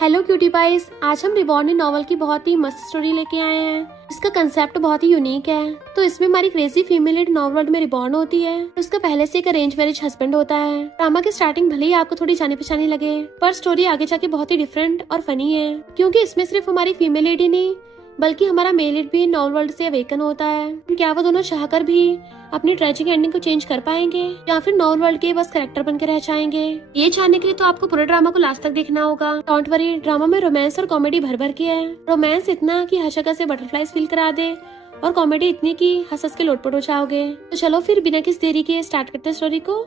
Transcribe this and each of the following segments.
Hello cutie price, आज हम reborn novel की बहुत ही मस्त स्टोरी लेके आए हैं। इसका कंसेप्ट बहुत ही यूनिक है। तो इसमें हमारी crazy female lead novel world में रिबॉर्न होती है। उसका पहले से एक अरेंज मैरिज हस्बैंड होता है। ड्रामा की स्टार्टिंग भले ही आपको थोड़ी जानी पहचानी लगे, पर स्टोरी आगे जाके बहुत ही डिफरेंट और फनी है, क्योंकि इसमें सिर्फ हमारी फीमेल लीड ही नहीं बल्कि हमारा मेल लीड भी नॉवल वर्ल्ड से अवेकन होता है। क्या वो दोनों चाहकर भी अपनी ट्रेजिक एंडिंग को चेंज कर पाएंगे या फिर नॉवल वर्ल्ड के बस कैरेक्टर बनकर रह जाएंगे? ये जानने के लिए तो आपको पूरे ड्रामा को लास्ट तक देखना होगा। डोंट वरी, ड्रामा में रोमांस और कॉमेडी भर भर के है। रोमांस इतना कि हंस हंस से बटरफ्लाइज फील करा दे, और कॉमेडी इतनी कि हंस हंस के लोटपोट हो जाओगे। तो चलो फिर बिना किसी देरी के स्टार्ट करते हैं स्टोरी को।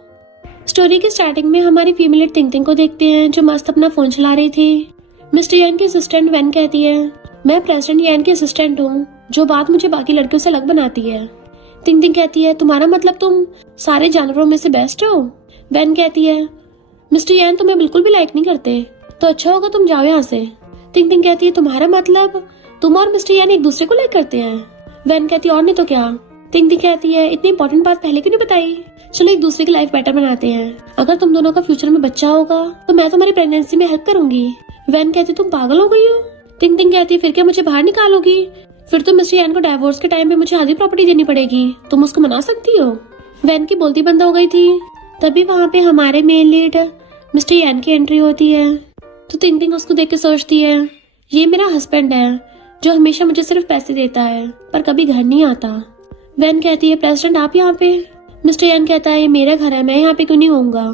स्टोरी के स्टार्टिंग में हमारी फीमेल लीड तिंग को देखते हैं, जो मस्त अपना फोन चला रही थी। मिस्टर यान की असिस्टेंट वैन कहती है, मैं प्रेसिडेंट यान की असिस्टेंट हूँ, जो बात मुझे बाकी लड़कियों से अलग बनाती है। तिंग कहती है, तुम्हारा मतलब तुम सारे जानवरों में से बेस्ट हो? वैन कहती है, मिस्टर यान तुम्हें बिल्कुल भी लाइक नहीं करते, तो अच्छा होगा तुम जाओ यहाँ से। तिंग कहती है, तुम्हारा मतलब तुम और मिस्टर यान एक दूसरे को लाइक करते हैं? वैन कहती है, और नहीं तो क्या। तिंग कहती है, इतनी इंपॉर्टेंट बात पहले क्यों नहीं बताई? चलो एक दूसरे की लाइफ बेटर बनाते हैं। अगर तुम दोनों का फ्यूचर में बच्चा होगा तो मैं तुम्हारी प्रेगनेंसी में हेल्प करूंगी। वैन कहती, तुम पागल हो गई हो? तिंग कहती है, फिर क्या मुझे बाहर निकालोगी? फिर तो मिस्टर यान को डाइवोर्स के टाइम पे मुझे आधी प्रॉपर्टी देनी पड़ेगी, तुम उसको मना सकती हो? वैन की बोलती बंद हो गई थी। तभी वहाँ पे हमारे मेन लीड मिस्टर यान की एंट्री होती है। तो तिंग उसको देख के सोचती है, ये मेरा हस्बैंड है जो हमेशा मुझे सिर्फ पैसे देता है पर कभी घर नहीं आता। वैन कहती है, प्रेसिडेंट आप यहाँ पे? मिस्टर यान कहता है, ये मेरा घर है, मैं यहाँ पे क्यों नहीं होऊंगा?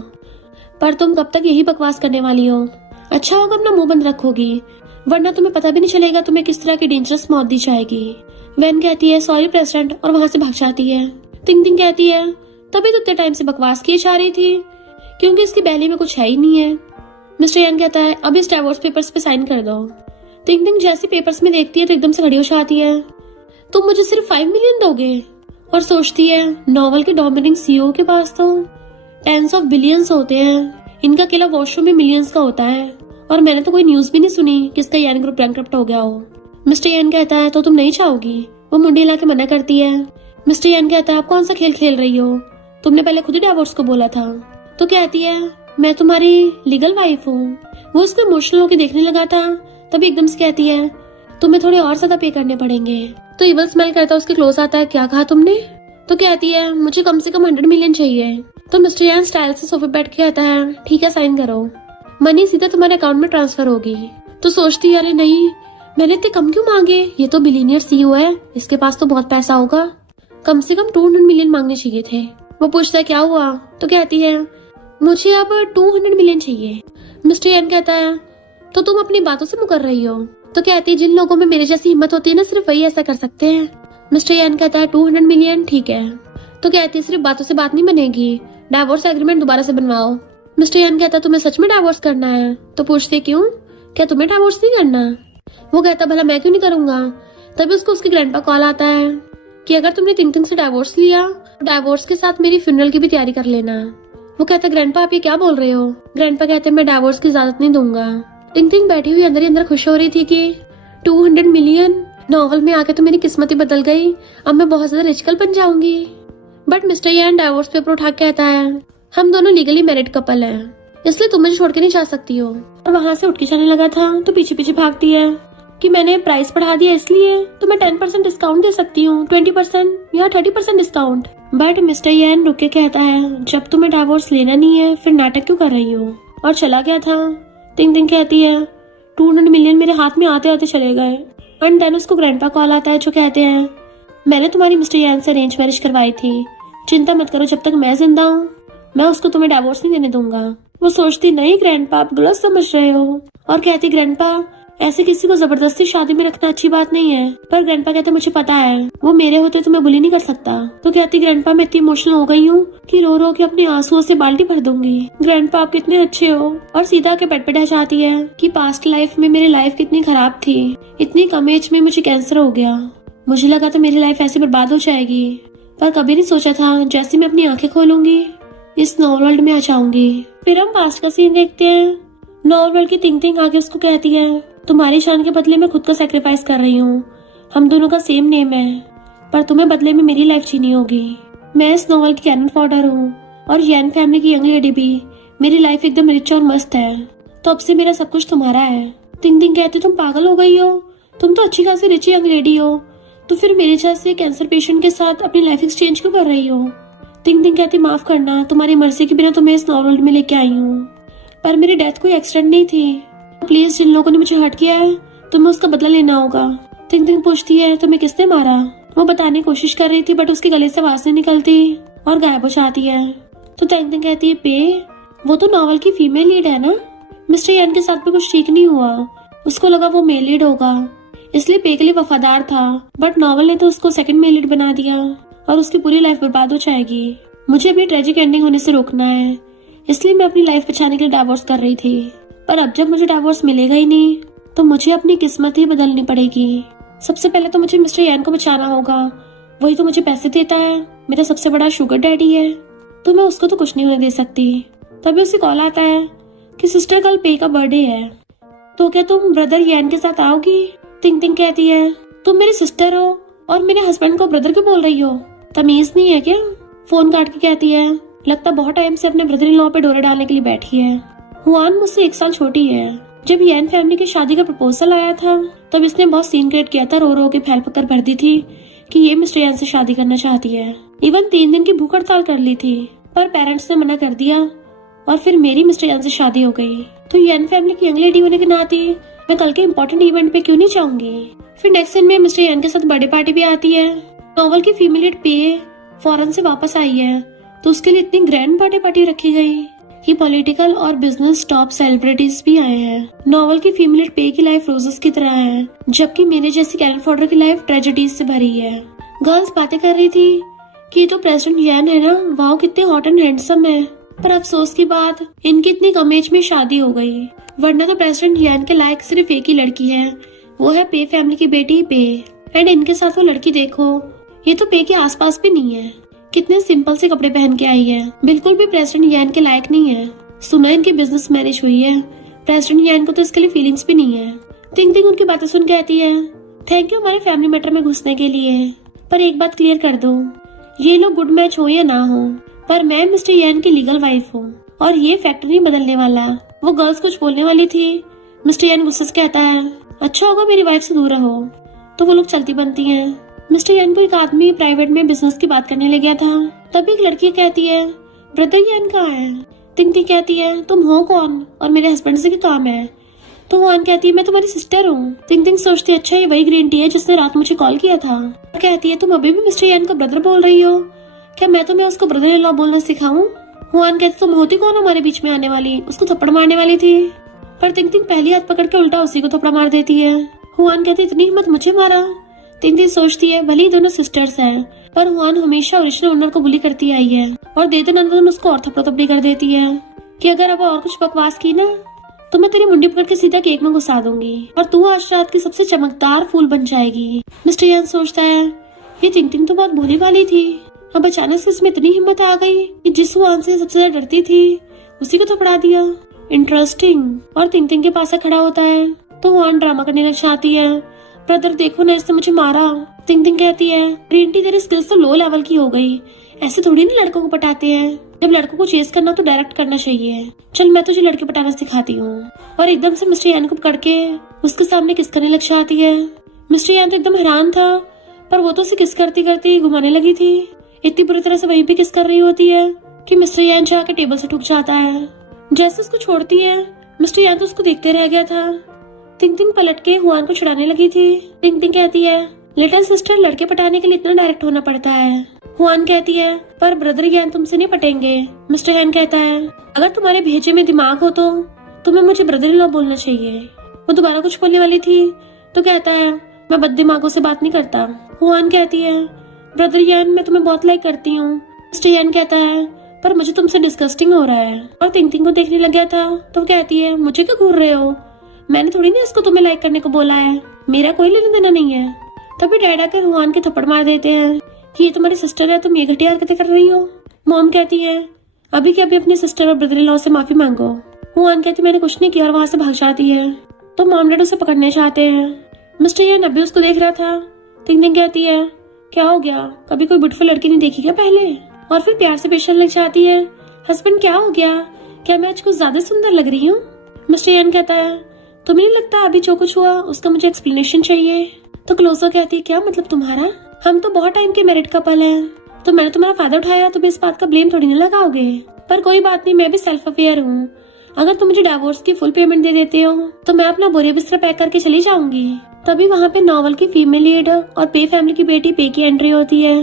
पर तुम कब तक यही बकवास करने वाली हो? अच्छा होगा अपना मुंह बंद रखोगी, वरना तुम्हें पता भी नहीं चलेगा तुम्हें किस तरह की डेंजरस मौत दी जाएगी। वैन कहती है, सॉरी प्रेसिडेंट, और वहाँ से भाग जाती है। तिंग कहती है, तभी तो इतने टाइम से बकवास किए जा रही थी, क्योंकि इसकी बैली में कुछ है ही नहीं है। मिस्टर यान कहता है, अब इस डाइवोर्स पेपर्स पे साइन कर दो। तिंग जैसे पेपर्स में देखती है तो एकदम से खड़ी हो जाती है। तुम मुझे सिर्फ 5 मिलियन दोगे? और सोचती है, नॉवल के डोमिनिक सीईओ के पास तो टेंस ऑफ बिलियंस होते हैं, इनका अकेला वॉशरूम में मिलियंस का होता है, और मैंने तो कोई न्यूज भी नहीं सुनी कि इसका यान ग्रुप बैंकरप्ट हो गया हो। मिस्टर यान कहता है, तो तुम नहीं चाहोगी? वो मुंडी हिला के मना करती है। मिस्टर यान कहता है, आप कौन सा खेल खेल रही हो? तुमने पहले खुद ही डाइवोर्स को बोला था। तो कहती है, मैं तुम्हारी लीगल वाइफ हूँ। वो उसको इमोशनल होकर देखने लगा था, तभी एकदम से कहती है, तुम्हें थोड़े और ज्यादा पे करने पड़ेंगे। तो इवल स्मेल करता है उसके क्लोज आता है, क्या कहा तुमने? तो कहती है, मुझे कम से कम 100 मिलियन चाहिए। तो मिस्टर यान स्टाइल से सोफे बैठ के कहता है, ठीक है साइन करो, मनी सीधा तुम्हारे अकाउंट में ट्रांसफर होगी। तो सोचती है, अरे नहीं, मैंने इतने कम क्यों मांगे? ये तो बिलियनियर सीईओ है, इसके पास तो बहुत पैसा होगा, कम से कम 200 मिलियन मांगने चाहिए थे। वो पूछता है, क्या हुआ? तो कहती है, मुझे अब 200 मिलियन चाहिए। मिस्टर यान कहता है, तो तुम अपनी बातों से मुकर रही हो? तो कहती है, जिन लोगों में मेरे जैसी हिम्मत होती है ना, सिर्फ वही ऐसा कर सकते हैं। मिस्टर यान कहता है, 200 मिलियन ठीक है। तो कहती है, सिर्फ बातों से बात नहीं बनेगी, डाइवोर्स एग्रीमेंट दोबारा से बनवाओ। मिस्टर यान कहता है, तुम्हें सच में डाइवोर्स करना है? तो पूछते, क्यों, क्या तुम्हें डाइवोर्स नहीं करना? वो कहता, भला मैं क्यों नहीं करूंगा। तभी उसको उसके ग्रैंडपा कॉल आता है कि अगर तुमने तिंग से डाइवोर्स लिया तो डाइवोर्स के साथ मेरी फ्यूनरल की भी तैयारी कर लेना। वो कहता, ग्रैंडपा आप ये क्या बोल रहे हो? ग्रैंडपा कहते, मैं डाइवोर्स की इजाजत नहीं दूंगा। तिंग बैठी हुई अंदर ही अंदर खुश हो रही थी कि 200 मिलियन, नॉवल में आके तो मेरी किस्मत ही बदल गई, अब मैं बहुत ज्यादा रिच बन जाऊंगी। बट मिस्टर यान डाइवोर्स पेपर उठा के कहता है, हम दोनों लीगली मैरिड कपल हैं, इसलिए तुम मुझे छोड़ के नहीं जा सकती हो। और वहाँ से उठ के जाने लगा था तो पीछे पीछे भागती है कि मैंने प्राइस बढ़ा दिया इसलिए तो मैं 10% डिस्काउंट दे सकती हूँ, 20% या 30% डिस्काउंट। बट मिस्टर यान रुक के कहता है, जब तुम्हें डाइवोर्स लेना नहीं है फिर नाटक क्यों कर रही हो? और चला गया था। तिंग कहती है, 200 मिलियन मेरे हाथ में आते आते चले गए। एंड देन उसको ग्रैंडपा कॉल आता है, जो कहते हैं, मैंने तुम्हारी मिस्टर यान से अरेंज मैरिज करवाई थी, चिंता मत करो, जब तक मैं जिंदा हूँ मैं उसको तुम्हें डाइवोर्स नहीं देने दूंगा। वो सोचती, नहीं ग्रैंडपा आप गलत समझ रहे हो, और कहती, ग्रैंडपा ऐसे किसी को जबरदस्ती शादी में रखना अच्छी बात नहीं है। पर ग्रैंडपा कहते, मुझे पता है, वो मेरे होते तो मैं बुली नहीं कर सकता। तो कहती, ग्रैंडपा मैं इतनी इमोशनल हो गई हूँ कि रो रो के अपने आंसुओं से बाल्टी भर दूंगी। ग्रैंडपा आप कितने अच्छे हो। और सीधा के बेड पे ढह जाती है कि पास्ट लाइफ में मेरी लाइफ कितनी खराब थी, इतनी कम एज में मुझे कैंसर हो गया, मुझे लगा था मेरी लाइफ ऐसे बर्बाद हो जाएगी, पर कभी नहीं सोचा था जैसे मैं अपनी आंखें खोलूंगी इस नॉवल वर्ल्ड में आ जाऊंगी। फिर हम पास्ट का सीन देखते हैं। नॉवल वर्ल्ड की तिंग आके उसको कहती है, तुम्हारी शान के बदले मैं खुद का सेक्रीफाइस कर रही हूँ, हम दोनों का सेम नेम है, पर तुम्हें बदले में मेरी लाइफ जीनी होगी। मैं इस नॉवल की कैनन फॉडर हूँ और यान फैमिली की यंग लेडी भी। मेरी लाइफ एकदम रिच और मस्त है, तो अब से मेरा सब कुछ तुम्हारा है। तिंग तिंग कहती तुम पागल हो गई हो, तुम तो अच्छी खासी रिच यंग लेडी हो, तो फिर मेरे जैसे कैंसर पेशेंट के साथ अपनी लाइफ एक्सचेंज क्यों कर रही हो। तिंग तिंग कहती माफ करना, तुम्हारी मर्जी के बिना तुम्हें इस नॉवल में लेके आई हूँ, पर मेरी डेथ कोई एक्सीडेंट नहीं थी। प्लीज जिन लोगों ने मुझे हर्ट किया है तुम्हें उसका बदला लेना होगा। तिंग तिंग पूछती है तुम्हें किसने मारा। वो बताने की कोशिश कर रही थी बट उसके गले से आवाज नहीं निकलती और गायब हो जाती है। तो तिंग तिंग कहती है पे, वो तो नॉवल की फीमेल लीड है ना। मिस्टर यान के साथ भी कुछ ठीक नहीं हुआ, उसको लगा वो मेल लीड होगा इसलिए पे के लिए वफादार था, बट नॉवल ने तो उसको सेकंड मेल लीड बना दिया और उसकी पूरी लाइफ बर्बाद हो जाएगी। मुझे अपनी ट्रेजिक एंडिंग होने से रोकना है, इसलिए मैं अपनी लाइफ बचाने के लिए डाइवोर्स कर रही थी, पर अब जब मुझे डाइवोर्स मिलेगा ही नहीं तो मुझे अपनी किस्मत ही बदलनी पड़ेगी। सबसे पहले तो मुझे मिस्टर यान को बचाना होगा, वही तो मुझे पैसे देता है, मेरा सबसे बड़ा शुगर डैडी है, तो मैं उसको तो कुछ नहीं होने दे सकती। तभी उसे कॉल आता है कि सिस्टर कल पे का बर्थडे है, तो क्या तुम ब्रदर यान के साथ आओगी। तिंग तिंग कहती है तुम मेरी सिस्टर हो और मेरे हस्बैंड को ब्रदर क्यों बोल रही हो, तमीज नहीं है क्या। फोन काट के कहती है लगता बहुत टाइम से अपने ब्रदर इन लॉ पे डोरे डालने के लिए बैठी है। हुआन मुझसे 1 साल छोटी है। जब यान फैमिली की शादी का प्रपोजल आया था तब इसने बहुत सीन क्रिएट किया था, रो रो के फैल पकड़ भर दी थी कि ये मिस्टर यान से शादी करना चाहती है। इवन 3 दिन की भूख हड़ताल कर ली थी पर पेरेंट्स ने मना कर दिया और फिर मेरी मिस्टर यान से शादी हो गई। तो यान फैमिली की यंग लेडी होने के नाते मैं कल के इम्पोर्टेंट इवेंट पे क्यों नहीं जाऊंगी। फिर नेक्स्ट सीन में मिस्टर यान के साथ बर्थडे पार्टी भी आती है। नॉवल की फीमेल लीड पे फॉरेन से वापस आई है तो उसके लिए इतनी ग्रैंड बर्थडे पार्टी रखी गई कि पॉलिटिकल और बिजनेस टॉप सेलिब्रिटीज भी आए हैं। नॉवल की फीमेल लीड पे की लाइफ रोजेस की तरह है, जबकि मेरे जैसी कैरन फॉर्डर की लाइफ ट्रेजेडीज से भरी है। गर्ल्स बातें कर रही थी कि ये तो प्रेसिडेंट यान है ना, वाह कितने हॉट एंड हैंडसम है, पर अफसोस की बात इनकी इतनी कम एज में शादी हो गई, वरना तो प्रेसिडेंट यान के लायक सिर्फ एक ही लड़की है, वो है पे फैमिली की बेटी पे। एंड इनके साथ वो लड़की देखो, ये तो पे के आसपास भी नहीं है, कितने सिंपल से कपड़े पहन के आई है, बिल्कुल भी प्रेसिडेंट यान के लायक नहीं है। सुना इनकी बिजनेस मैरिज हुई है, प्रेसिडेंट यान को तो इसके लिए फीलिंग्स भी नहीं है। तिंग तिंग उनकी बातें सुन कहती है थैंक यू हमारे फैमिली मैटर में घुसने के लिए, पर एक बात क्लियर कर दो, ये लोग गुड मैच हो या ना हो, पर मैं मिस्टर यान की लीगल वाइफ हूँ और ये फैक्ट नहीं बदलने वाला। वो गर्ल्स कुछ बोलने वाली थी, मिस्टर यान गुस्से से कहता है अच्छा होगा मेरी वाइफ से दूर रहो, तो वो लोग चलती बनती हैं। मिस्टर यान को एक आदमी प्राइवेट में बिजनेस की बात करने लग गया था, तभी एक लड़की कहती है ब्रदर यान कहाँ है। तिंग तिंग कहती है तुम हो कौन और मेरे हस्बैंड से क्या काम है। तो हुआन कहती है मैं तुम्हारी सिस्टर हूँ। तिंग तिंग सोचती है अच्छा ये वही ग्रीन टी है जिसने रात मुझे कॉल किया था। कहती है तुम अभी भी मिस्टर यान को ब्रदर बोल रही हो, क्या मैं तुम्हें उसको ब्रदर इन लॉ बोलना सिखाऊं। हुआन कहती तुम होती कौन हमारे बीच में आने वाली, उसको थप्पड़ मारने वाली थी, पर तिंग तिंग पहली हाथ पकड़ के उल्टा उसी को थप्पड़ मार देती है। हुआन कहती इतनी हिम्मत मुझे मारा। तिंग तिंग सोचती है भले ही दोनों सिस्टर्स हैं, पर हुआन हमेशा ओरिजिनल ओनर को बुली करती आई है और दे दो उसको और थप्पड़ थप्पड़ी कर देती है कि अगर अब और कुछ बकवास की ना तो मैं तेरी मुंडी पकड़ के सीधा केक में घुसा दूंगी और तू आज रात की सबसे चमकदार फूल बन जाएगी। मिस्टर यान सोचता है ये तिंग तिंग तो बहुत भोली वाली थी, अब अचानक से इसमें इतनी हिम्मत आ गई कि जिस हुआन से सबसे ज्यादा डरती थी उसी को थपड़ा दिया, इंटरेस्टिंग। और तिंग तिंग के पास खड़ा होता है तो हुआन ड्रामा करने लग जाती है, ब्रदर देखो ना इसने मुझे मारा। तिंग तिंग कहती है ग्रीन टी तेरी स्किल्स तो लो लेवल की हो गई, ऐसे थोड़ी ना लड़कों को पटाते हैं, जब लड़कों को चेस करना तो डायरेक्ट करना चाहिए, चल मैं तुझे लड़के पटाना सिखाती हूँ। और एकदम से मिस्टर यान को पकड़ के उसके सामने किस करने लग जाती है। मिस्टर यान तो एकदम हैरान था, पर वो तो उसे किस करती करती घुमाने लगी थी, इतनी बुरी तरह से वहीं पे किस कर रही होती है कि मिस्टर यान जाके टेबल से ठुक जाता है। जैसे उसको छोड़ती है मिस्टर यान तो उसको देखते रह गया था। तिंग तिंग पलट के हुआन को छुड़ाने लगी थी। तिंग तिंग कहती है लिटिल सिस्टर लड़के पटाने के लिए इतना डायरेक्ट होना पड़ता है। हुआन कहती है पर ब्रदर यान तुमसे नहीं पटेंगे। मिस्टर यान कहता है अगर तुम्हारे भेजे में दिमाग हो तो तुम्हें मुझे ब्रदर इन लॉ बोलना चाहिए। वो दोबारा कुछ बोलने वाली थी तो कहता है मैं बद दिमागों से बात नहीं करता। हुआन कहती है ब्रदर यान मैं तुम्हें बहुत लाइक करती हूँ। मिस्टर यान कहता है पर मुझे तुमसे डिस्गस्टिंग हो रहा है। और तिंग तिंग को देखने लग गया था तो कहती है मुझे क्यों घूर रहे हो, मैंने थोड़ी ना इसको तुम्हें लाइक करने को बोला है, मेरा कोई लेना देना नहीं है। तभी डैड आकर हुआन के थप्पड़ मार देते हैं कि ये तुम्हारी सिस्टर है, तुम ये घटिया हरकतें कर रही हो। मॉम कहती है अभी के अभी अपने सिस्टर और ब्रदर इन लॉ से माफी मांगो। हुआन कहती मैंने कुछ नहीं किया और वहां से भाग जाती है। तो मॉम डैड उसे पकड़ने चाहते हैं। मिस्टर यान अभी उसको देख रहा था। तिंग तिंग कहती है क्या हो गया, कभी कोई ब्यूटीफुल लड़की नहीं देखी क्या पहले। और फिर प्यार से पेशल लग जाती है हस्बैंड क्या हो गया, क्या मैं आज कुछ ज्यादा सुंदर लग रही हूँ। मिस्टर यान कहता है तुम्हें नहीं लगता अभी जो कुछ हुआ उसका मुझे एक्सप्लेनेशन चाहिए? तो क्लोजो कहती क्या मतलब तुम्हारा? हम तो बहुत टाइम के मैरिड कपल हैं, तो मैंने तुम्हारा फायदा उठाया तो इस बात का ब्लेम थोड़ी ना लगाओगे। पर कोई बात नहीं, मैं भी सेल्फ अवेयर हूँ। अगर तुम मुझे डिवोर्स की फुल पेमेंट दे देते हो तो मैं अपना बोरिया बिस्तर पैक करके चली जाऊंगी। तभी वहाँ पे नॉवल की फीमेल लीड और पे फैमिली की बेटी पे की एंट्री होती है।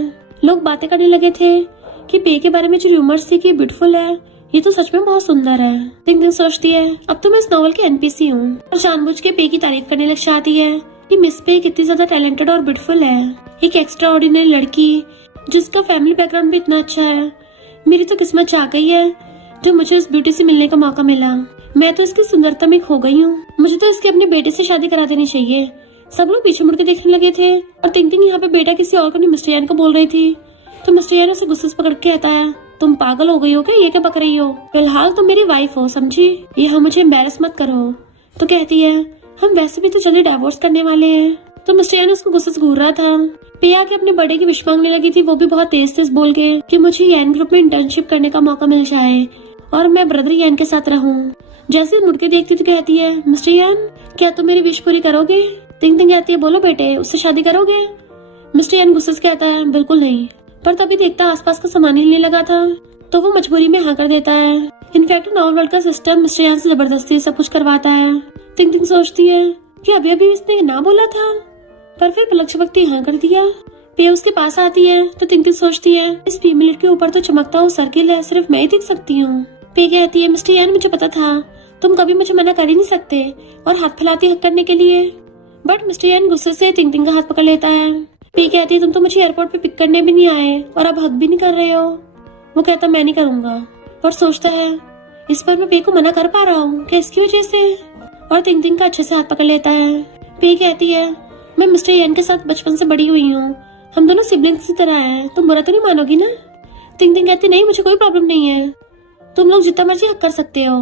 लोग बातें करने लगे थे कि पे के बारे में जो रूमर्स थी कि ब्यूटीफुल है, ये तो सच में बहुत सुंदर है। तिंग सोचती है अब तो मैं इस नॉवल की एनपीसी हूँ और जानबूझ के पे की तारीफ करने लग जाती है कि मिस पे कितनी ज्यादा टैलेंटेड और ब्यूटीफुल है, एक एक्स्ट्रा ऑर्डिनरी लड़की जिसका फैमिली बैकग्राउंड भी इतना अच्छा है। मेरी तो किस्मत चाह गई है जो मुझे उस ब्यूटी से मिलने का मौका मिला। मैं तो इसकी सुंदरता में खो गई हूँ, मुझे तो इसके अपने बेटे से शादी करा देनी चाहिए। सब लोग पीछे मुड़ के देखने लगे थे और तिंग यहाँ पे बेटा किसी और को नहीं मिस्टर यान को बोल रही थी। तो मिस्टर यान उसे गुस्से से पकड़ के कहता है तुम पागल हो गई हो क्या, ये क्या बक रही हो? फिलहाल तुम मेरी वाइफ हो, समझी? यहाँ मुझे एम्बेरस मत करो। तो कहती है हम वैसे भी तो जल्दी डिवोर्स करने वाले हैं। तो मिस्टर यान उसको गुस्से से घूर रहा था। पिया के अपने बड़े की विश मांगने लगी थी, वो भी बहुत तेज बोल के कि मुझे यान ग्रुप में इंटर्नशिप करने का मौका मिल जाए और मैं ब्रदर यान के साथ रहूं। जैसे मुड़ के देखती तो कहती है मिस्टर यान क्या तुम मेरी विश पूरी करोगे? तिंग कहती है बोलो बेटे, उससे शादी करोगे? मिस्टर यान गुस्से से कहता है बिल्कुल नहीं। पर तभी देखता आसपास का सामान हिलने लगा था तो वो मजबूरी में हाँ कर देता है। इनफैक्ट नॉवल वर्ल्ड का सिस्टम मिस्टर यान से जबरदस्ती सब कुछ करवाता है। तिंग सोचती है कि अभी अभी इसने ना बोला था पर फिर पलक झपकते हाँ कर दिया। पे उसके पास आती है तो तिंग सोचती है इस फीमेल के ऊपर तो चमकता हुआ सर्किल है, सिर्फ मैं ही दिख सकती हूँ। पे कहती है मिस्टर यान मुझे पता था, तुम कभी मुझे मना कर ही नहीं सकते और हाथ फैलाती हक करने के लिए। बट मिस्टर यान गुस्से से तिंग का हाथ पकड़ लेता है। पे कहती है तुम तो मुझे एयरपोर्ट पे पिक करने भी नहीं आए और अब हक भी नहीं कर रहे हो। वो कहता मैं नहीं करूंगा और सोचता है इस पर मैं पे को मना कर पा रहा हूँ क्या इसकी वजह से, और तिंग का अच्छे से हाथ पकड़ लेता है। पे कहती है मैं मिस्टर यान के साथ बचपन से बड़ी हुई हूँ, हम दोनों सिबलिंग्स की तरह हैं, तुम बुरा तो नहीं मानोगी ना? तिंग कहती नहीं मुझे कोई प्रॉब्लम नहीं है, तुम लोग जितना मर्जी हक कर सकते हो,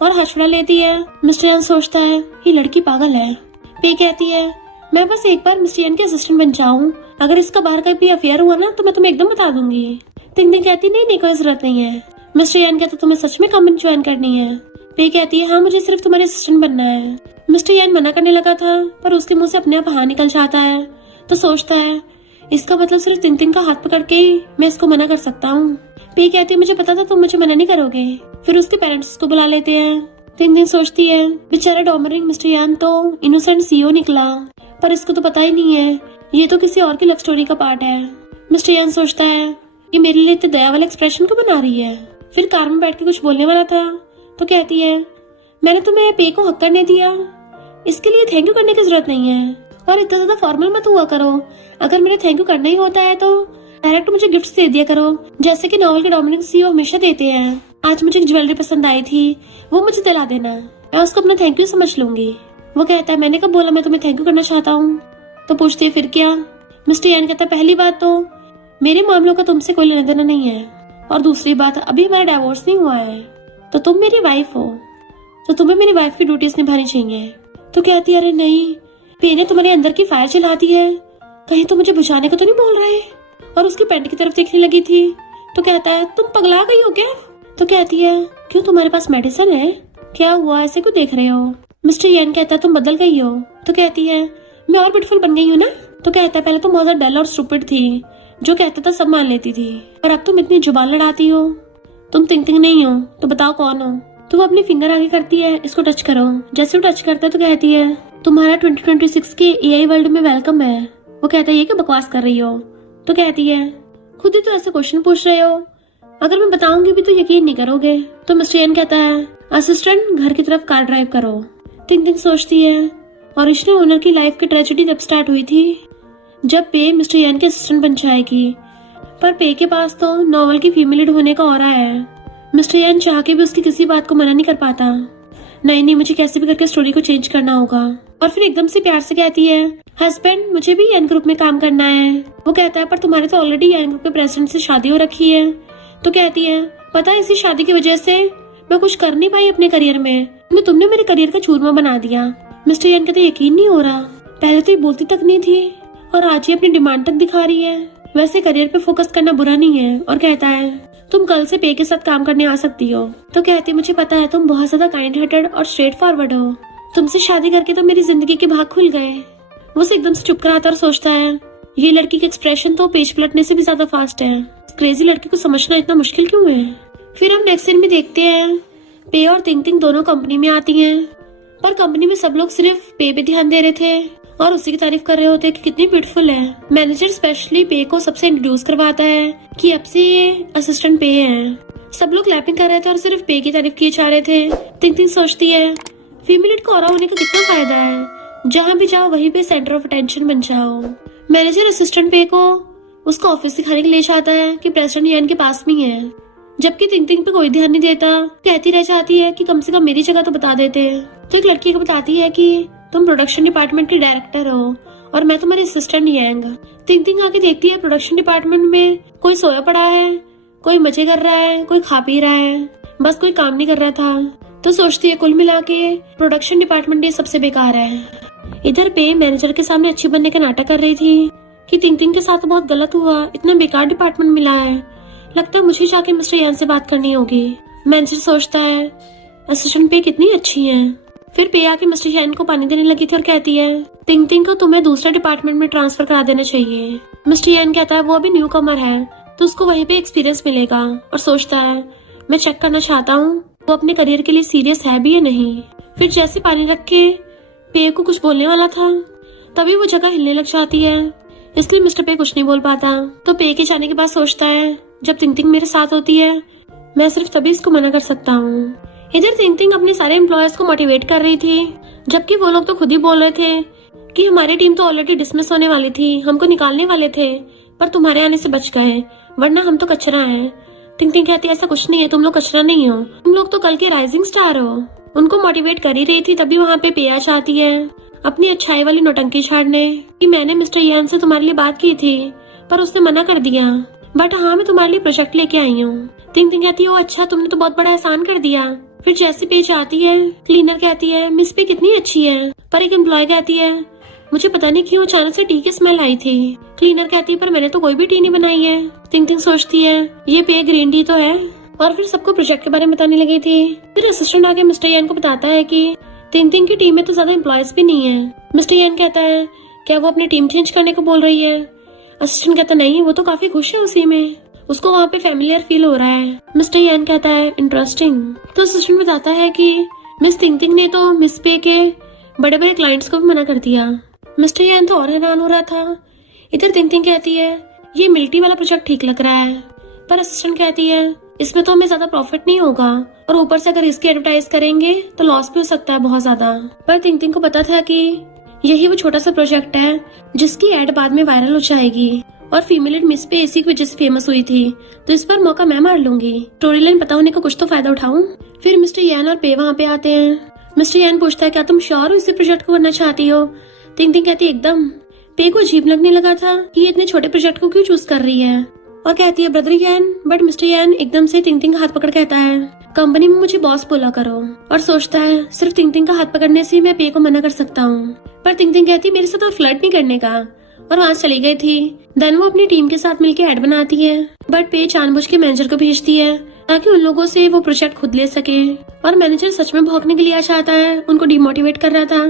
और हौसला लेती है। मिस्टर यान सोचता है ये लड़की पागल है। पे कहती है मैं बस एक बार मिस्टर यान के असिस्टेंट बन जाऊं, अगर इसका बाहर का भी अफेयर हुआ ना तो मैं तुम्हें एकदम बता दूंगी। तिंग कहती नहीं कोई जरूरत नहीं है। मिस्टर यान कहता तुम्हें सच में कंपनी ज्वाइन करनी है? पे कहती है हाँ मुझे सिर्फ तुम्हारे असिस्टेंट बनना है। मिस्टर यान मना करने लगा था पर उसके मुंह से अपने आप हाँ निकल जाता है तो सोचता है इसका मतलब सिर्फ तिंग का हाथ पकड़ के ही मैं इसको मना कर सकता हूँ। पे कहती है मुझे पता था तुम मुझे मना नहीं करोगे। फिर उसके पेरेंट्स को बुला लेते हैं। तिंग सोचती है बेचारा डोमरिंग मिस्टर यान तो इनोसेंट सीईओ निकला, पर इसको तो पता ही नहीं है ये तो किसी और की लव स्टोरी का पार्ट है। मिस्टर यान सोचता है ये मेरे लिए इतने दया वाला एक्सप्रेशन क्यों बना रही है। फिर कार में बैठ के कुछ बोलने वाला था तो कहती है मैंने तुम्हें पे को हक करने दिया, इसके लिए थैंक यू करने की जरूरत नहीं है और इतना ज्यादा फॉर्मल मत हुआ करो। अगर मेरे थैंक यू करना ही होता है तो डायरेक्ट मुझे गिफ्ट दे दिया करो जैसे कि नॉवल के डोमिनिक सीईओ हमेशा देते हैं। आज मुझे एक ज्वेलरी पसंद आई थी, वो मुझे दिला देना, मैं उसको अपना थैंक यू समझ लूंगी। वो कहता है मैंने कब बोला मैं तुम्हें थैंक यू करना चाहता हूँ? तो पूछती है फिर क्या? मिस्टर यान कहता पहली बात तो मेरे मामलों का तुमसे कोई लेना देना नहीं है, और दूसरी बात अभी हमारा डिवोर्स नहीं हुआ है तो तुम मेरी वाइफ हो तो तुम्हें मेरी वाइफ की ड्यूटीज निभानी चाहिए। तो कहती है अरे नहीं, पे ने तुम्हारे अंदर की फायर जलाती है, कहीं तो मुझे बुझाने को तो नहीं बोल रहे। और उसकी पैंट की तरफ देखने लगी थी तो कहता है तुम पगला गई हो क्या? तो कहती है क्यों तुम्हारे पास मेडिसिन है? क्या हुआ ऐसे क्यों देख रहे हो? मिस्टर यान कहता है तुम बदल गई हो। तो कहती है मैं और ब्यूटीफुल बन गई हूँ ना। तो कहता है पहले तुम बहुत डल और स्टूपिड थी, जो कहता था सब मान लेती थी, और अब तुम इतनी जुबान लड़ाती हो। तुम तिंग नहीं हो तो बताओ कौन हो? तो वो अपनी फिंगर आगे करती है इसको टच करो। जैसे वो टच करता है तो कहती है तुम्हारा 2026 के एआई वर्ल्ड में वेलकम है। वो कहता है ये क्या बकवास कर रही हो? तो कहती है खुद ही तो ऐसे क्वेश्चन पूछ रहे हो, अगर मैं बताऊंगी भी तो यकीन नहीं करोगे। तो मिस्टर यान कहता है असिस्टेंट घर की तरफ कार ड्राइव करो। तिंग सोचती है ओरिजिनल ओनर की लाइफ की ट्रेजेडी तब स्टार्ट हुई थी जब पे मिस्टर यान के असिस्टेंट बन जाएगी, पर पे के पास तो नॉवल की फीमेल लीड होने का ऑरा है। मिस्टर यान चाह के भी उसकी किसी बात को मना नहीं कर पाता। नहीं मुझे कैसे भी करके स्टोरी को चेंज करना होगा। और फिर एकदम से प्यार से कहती है हस्बैंड मुझे भी यान ग्रुप में काम करना है। वो कहता है पर तुम्हारे तो ऑलरेडी यान ग्रुप के प्रेसिडेंट से शादी हो रखी है। तो कहती है पता है इसी शादी की वजह से मैं कुछ कर नहीं पाई अपने करियर में, तुमने मेरे करियर का चूरमा बना दिया। मिस्टर यान कहते यकीन नहीं हो रहा, पहले तो ये बोलती तक नहीं थी और आज ये अपनी डिमांड तक दिखा रही है। वैसे करियर पे फोकस करना बुरा नहीं है। और कहता है तुम कल से पे के साथ काम करने आ सकती हो। तो कहती मुझे पता है तुम बहुत ज्यादा काइंड हार्टेड और स्ट्रेट फॉरवर्ड हो, तुमसे शादी करके तो मेरी जिंदगी के भाग खुल गए। वो एकदम से चुप कराता और सोचता है ये लड़की के एक्सप्रेशन तो पेज पलटने से भी ज्यादा फास्ट है। क्रेजी लड़की को समझना इतना मुश्किल क्यों है। फिर हम नेक्स्ट सीन में देखते हैं पे और तिंग तिंग दोनों कंपनी में आती हैं, पर कंपनी में सब लोग सिर्फ पे पे ध्यान दे रहे थे और उसी की तारीफ कर रहे होते कि कितनी ब्यूटीफुल है। मैनेजर स्पेशली पे को सबसे इंट्रोड्यूस करवाता है कि अब से ये असिस्टेंट पे है। सब लोग क्लैपिंग कर रहे थे और सिर्फ पे की तारीफ किए जा रहे थे। तिंग तिंग सोचती है फीमेल को औरा होने का कितना फायदा है, जहाँ भी जाओ वहीं पे सेंटर ऑफ अटेंशन बन जाओ। मैनेजर असिस्टेंट पे को उसको ऑफिस दिखाने के लिए जाता है कि प्रेसिडेंट यान के पास में है, जबकि तिंग तिंग पे कोई ध्यान नहीं देता। कहती रह जाती है कि कम से कम मेरी जगह तो बता देते। तो एक लड़की को बताती है कि तुम प्रोडक्शन डिपार्टमेंट की डायरेक्टर हो और मैं तुम्हारी असिस्टेंट यांग। तिंग तिंग आके देखती है प्रोडक्शन डिपार्टमेंट में कोई सोया पड़ा है, कोई मजे कर रहा है, कोई खा पी रहा है, बस कोई काम नहीं कर रहा था। तो सोचती है कुल मिला के प्रोडक्शन डिपार्टमेंट ये सबसे बेकार है। इधर पे मैनेजर के सामने अच्छी बनने का नाटक कर रही थी कि तिंग तिंग के साथ बहुत गलत हुआ, इतना बेकार डिपार्टमेंट मिला है, लगता है मुझे जाके मिस्टर यान से बात करनी होगी। मैनेजर सोचता है असिस्टेंट पे कितनी अच्छी है। फिर पे आके मिस्टर यान को पानी देने लगी थी और कहती है तिंग तिंग को तुम्हें दूसरे डिपार्टमेंट में ट्रांसफर करा देना चाहिए। मिस्टर यान कहता है वो अभी न्यू कमर है तो उसको वहीं पे एक्सपीरियंस मिलेगा, और सोचता है मैं चेक करना चाहता हूँ वो अपने करियर के लिए सीरियस है भी या नहीं। फिर जैसे पानी रख के पे को कुछ बोलने वाला था तभी वो जगह हिलने लग जाती है, इसलिए मिस्टर पे कुछ नहीं बोल पाता। तो पे के जाने के बाद सोचता है जब तिंग तिंग मेरे साथ होती है मैं सिर्फ तभी इसको मना कर सकता हूँ। इधर तिंग तिंग अपने सारे एम्प्लॉयज को मोटिवेट कर रही थी, जबकि वो लोग तो खुद ही बोल रहे थे कि हमारी टीम तो ऑलरेडी डिसमिस होने वाली थी, हमको निकालने वाले थे, पर तुम्हारे आने से बच गए, वरना हम तो कचरा है। तिंग तिंग कहती है ऐसा कुछ नहीं है, तुम लोग कचरा नहीं हो, तुम लोग तो कल के राइजिंग स्टार हो। उनको मोटिवेट कर ही रही थी तभी वहाँ पे पेया आती है अपनी अच्छाई वाली नौटंकी छाड़ने कि मैंने मिस्टर यान से तुम्हारे लिए बात की थी पर उसने मना कर दिया, बट हाँ मैं तुम्हारे लिए प्रोजेक्ट लेके आई हूँ। तिंग तिंग कहती है ओ अच्छा, तुमने तो बहुत बड़ा एहसान कर दिया। फिर जैसे पेज आती है क्लीनर कहती है मिस पे कितनी अच्छी है, पर एक एम्प्लॉय कहती है मुझे पता नहीं क्यों अचानक से टी की स्मेल आई थी। क्लीनर कहती है पर मैंने तो कोई भी टी नहीं बनाई है। तिंग तिंग सोचती है ये पे ग्रीन टी तो है, और फिर सबको प्रोजेक्ट के बारे में बताने लगी थी। फिर असिस्टेंट आके मिस्टर यान को बताता है कि तिंग तिंग की टीम में तो ज्यादा एम्प्लॉयज भी नहीं है। मिस्टर यान कहता है क्या वो अपनी टीम चेंज करने को बोल रही है। असिस्टेंट कहता नहीं, वो तो काफी खुश है उसी में, उसको वहाँ पे फैमिलियर फील हो रहा है। मिस्टर यान कहता है इंटरेस्टिंग। तो असिस्टेंट बताता है कि मिस तिंग तिंग ने तो मिस पे के बड़े बड़े क्लाइंट्स को भी मना कर दिया। मिस्टर यान तो और हैरान हो रहा था। इधर तिंग तिंग कहती है ये मिलिट्री वाला प्रोजेक्ट ठीक लग रहा है, पर असिस्टेंट कहती है इसमें तो हमें ज्यादा प्रॉफिट नहीं होगा, और ऊपर से अगर इसकी एडवर्टाइज करेंगे तो लॉस भी हो सकता है बहुत ज्यादा। पर तिंग तिंग को पता था कि यही वो छोटा सा प्रोजेक्ट है जिसकी एड बाद में वायरल हो जाएगी, और फीमेल मिस पे इसी की वजह से फेमस हुई थी, तो इस पर मौका मैं मार लूंगी। स्टोरी लाइन पता होने का कुछ तो फायदा उठाऊं। फिर मिस्टर यान और पे वहाँ पे आते हैं। मिस्टर यान पूछता है क्या तुम श्योर हो इसी प्रोजेक्ट को करना चाहती हो। तिंग तिंग कहती है एकदम। पे को अजीब लगने लगा था कि ये इतने छोटे प्रोजेक्ट को क्यों चूज कर रही है, और कहती है ब्रदर यान, बट मिस्टर यान एकदम से तिंग तिंग का हाथ पकड़ कहता है कंपनी में मुझे बॉस बोला करो, और सोचता है सिर्फ तिंग तिंग का हाथ पकड़ने से मैं पे को मना कर सकता हूँ। पर तिंग तिंग कहती मेरे साथ और फ्लर्ट नहीं करने का, और वहाँ चली गई थी। देन वो अपनी टीम के साथ मिलके ऐड बनाती है, बट पे जानबूझ के मैनेजर को भेजती है ताकि उन लोगों से वो प्रोजेक्ट खुद ले सके, और मैनेजर सच में भौंकने के लिए आ जाता है, उनको डिमोटिवेट कर रहा था।